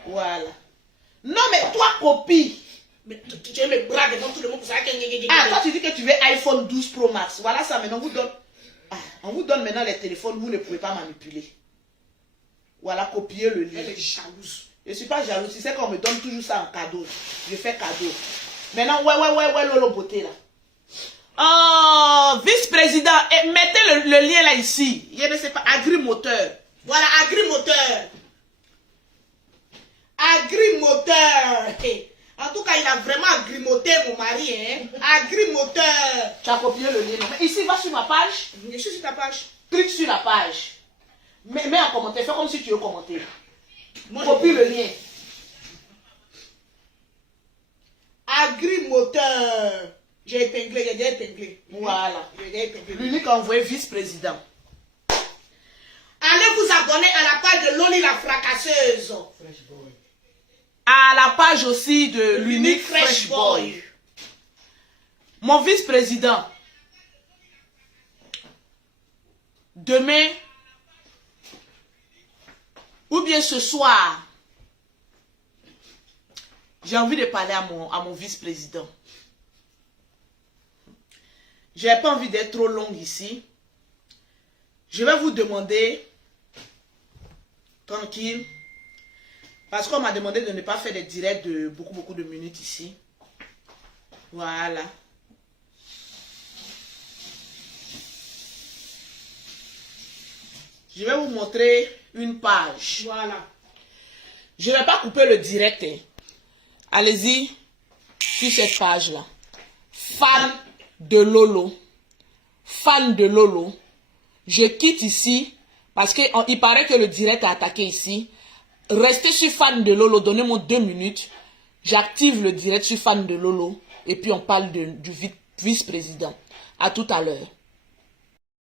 Voilà. Non, mais toi, copie. Mais tu as mes bras devant tout le monde pour ça. Ah, toi, tu dis que tu veux iPhone 12 Pro Max. Voilà ça, maintenant, on vous donne maintenant les téléphones, vous ne pouvez pas manipuler. Voilà, copier le lien. Elle est jalouse. Je ne suis pas jalouse. Tu sais qu'on me donne toujours ça en cadeau. Je fais cadeau. Maintenant, ouais, Lolo Beauté là. Oh, vice-président, mettez le lien là ici. Je ne sais pas, Agrimoteur. Voilà, Agrimoteur. Agrimoteur. En tout cas, il a vraiment agrimoté mon mari. Hein? Agrimoteur. Tu as copié le lien. Mais ici, va sur ma page. Je suis sur ta page. Clique sur la page. Mets en commentaire. Fais comme si tu veux commenter. Copie le lien. Agrimoteur. J'ai épinglé, Voilà. L'unique envoyé vice-président. Allez vous abonner à la page de Loli la fracasseuse. À la page aussi de l'unique Fresh Boy. Mon vice-président. Demain, ou bien ce soir, j'ai envie de parler à mon vice-président. Je n'ai pas envie d'être trop longue ici. Je vais vous demander, tranquille, parce qu'on m'a demandé de ne pas faire des directs de beaucoup de minutes ici. Voilà. Je vais vous montrer une page. Voilà. Je ne vais pas couper le direct. Hein. Allez-y sur cette page-là. Fan de Lolo. Fan de Lolo. Je quitte ici parce qu'il paraît que le direct a attaqué ici. Restez sur fan de Lolo. Donnez-moi 2 minutes. J'active le direct sur fan de Lolo. Et puis on parle du vice-président. À tout à l'heure.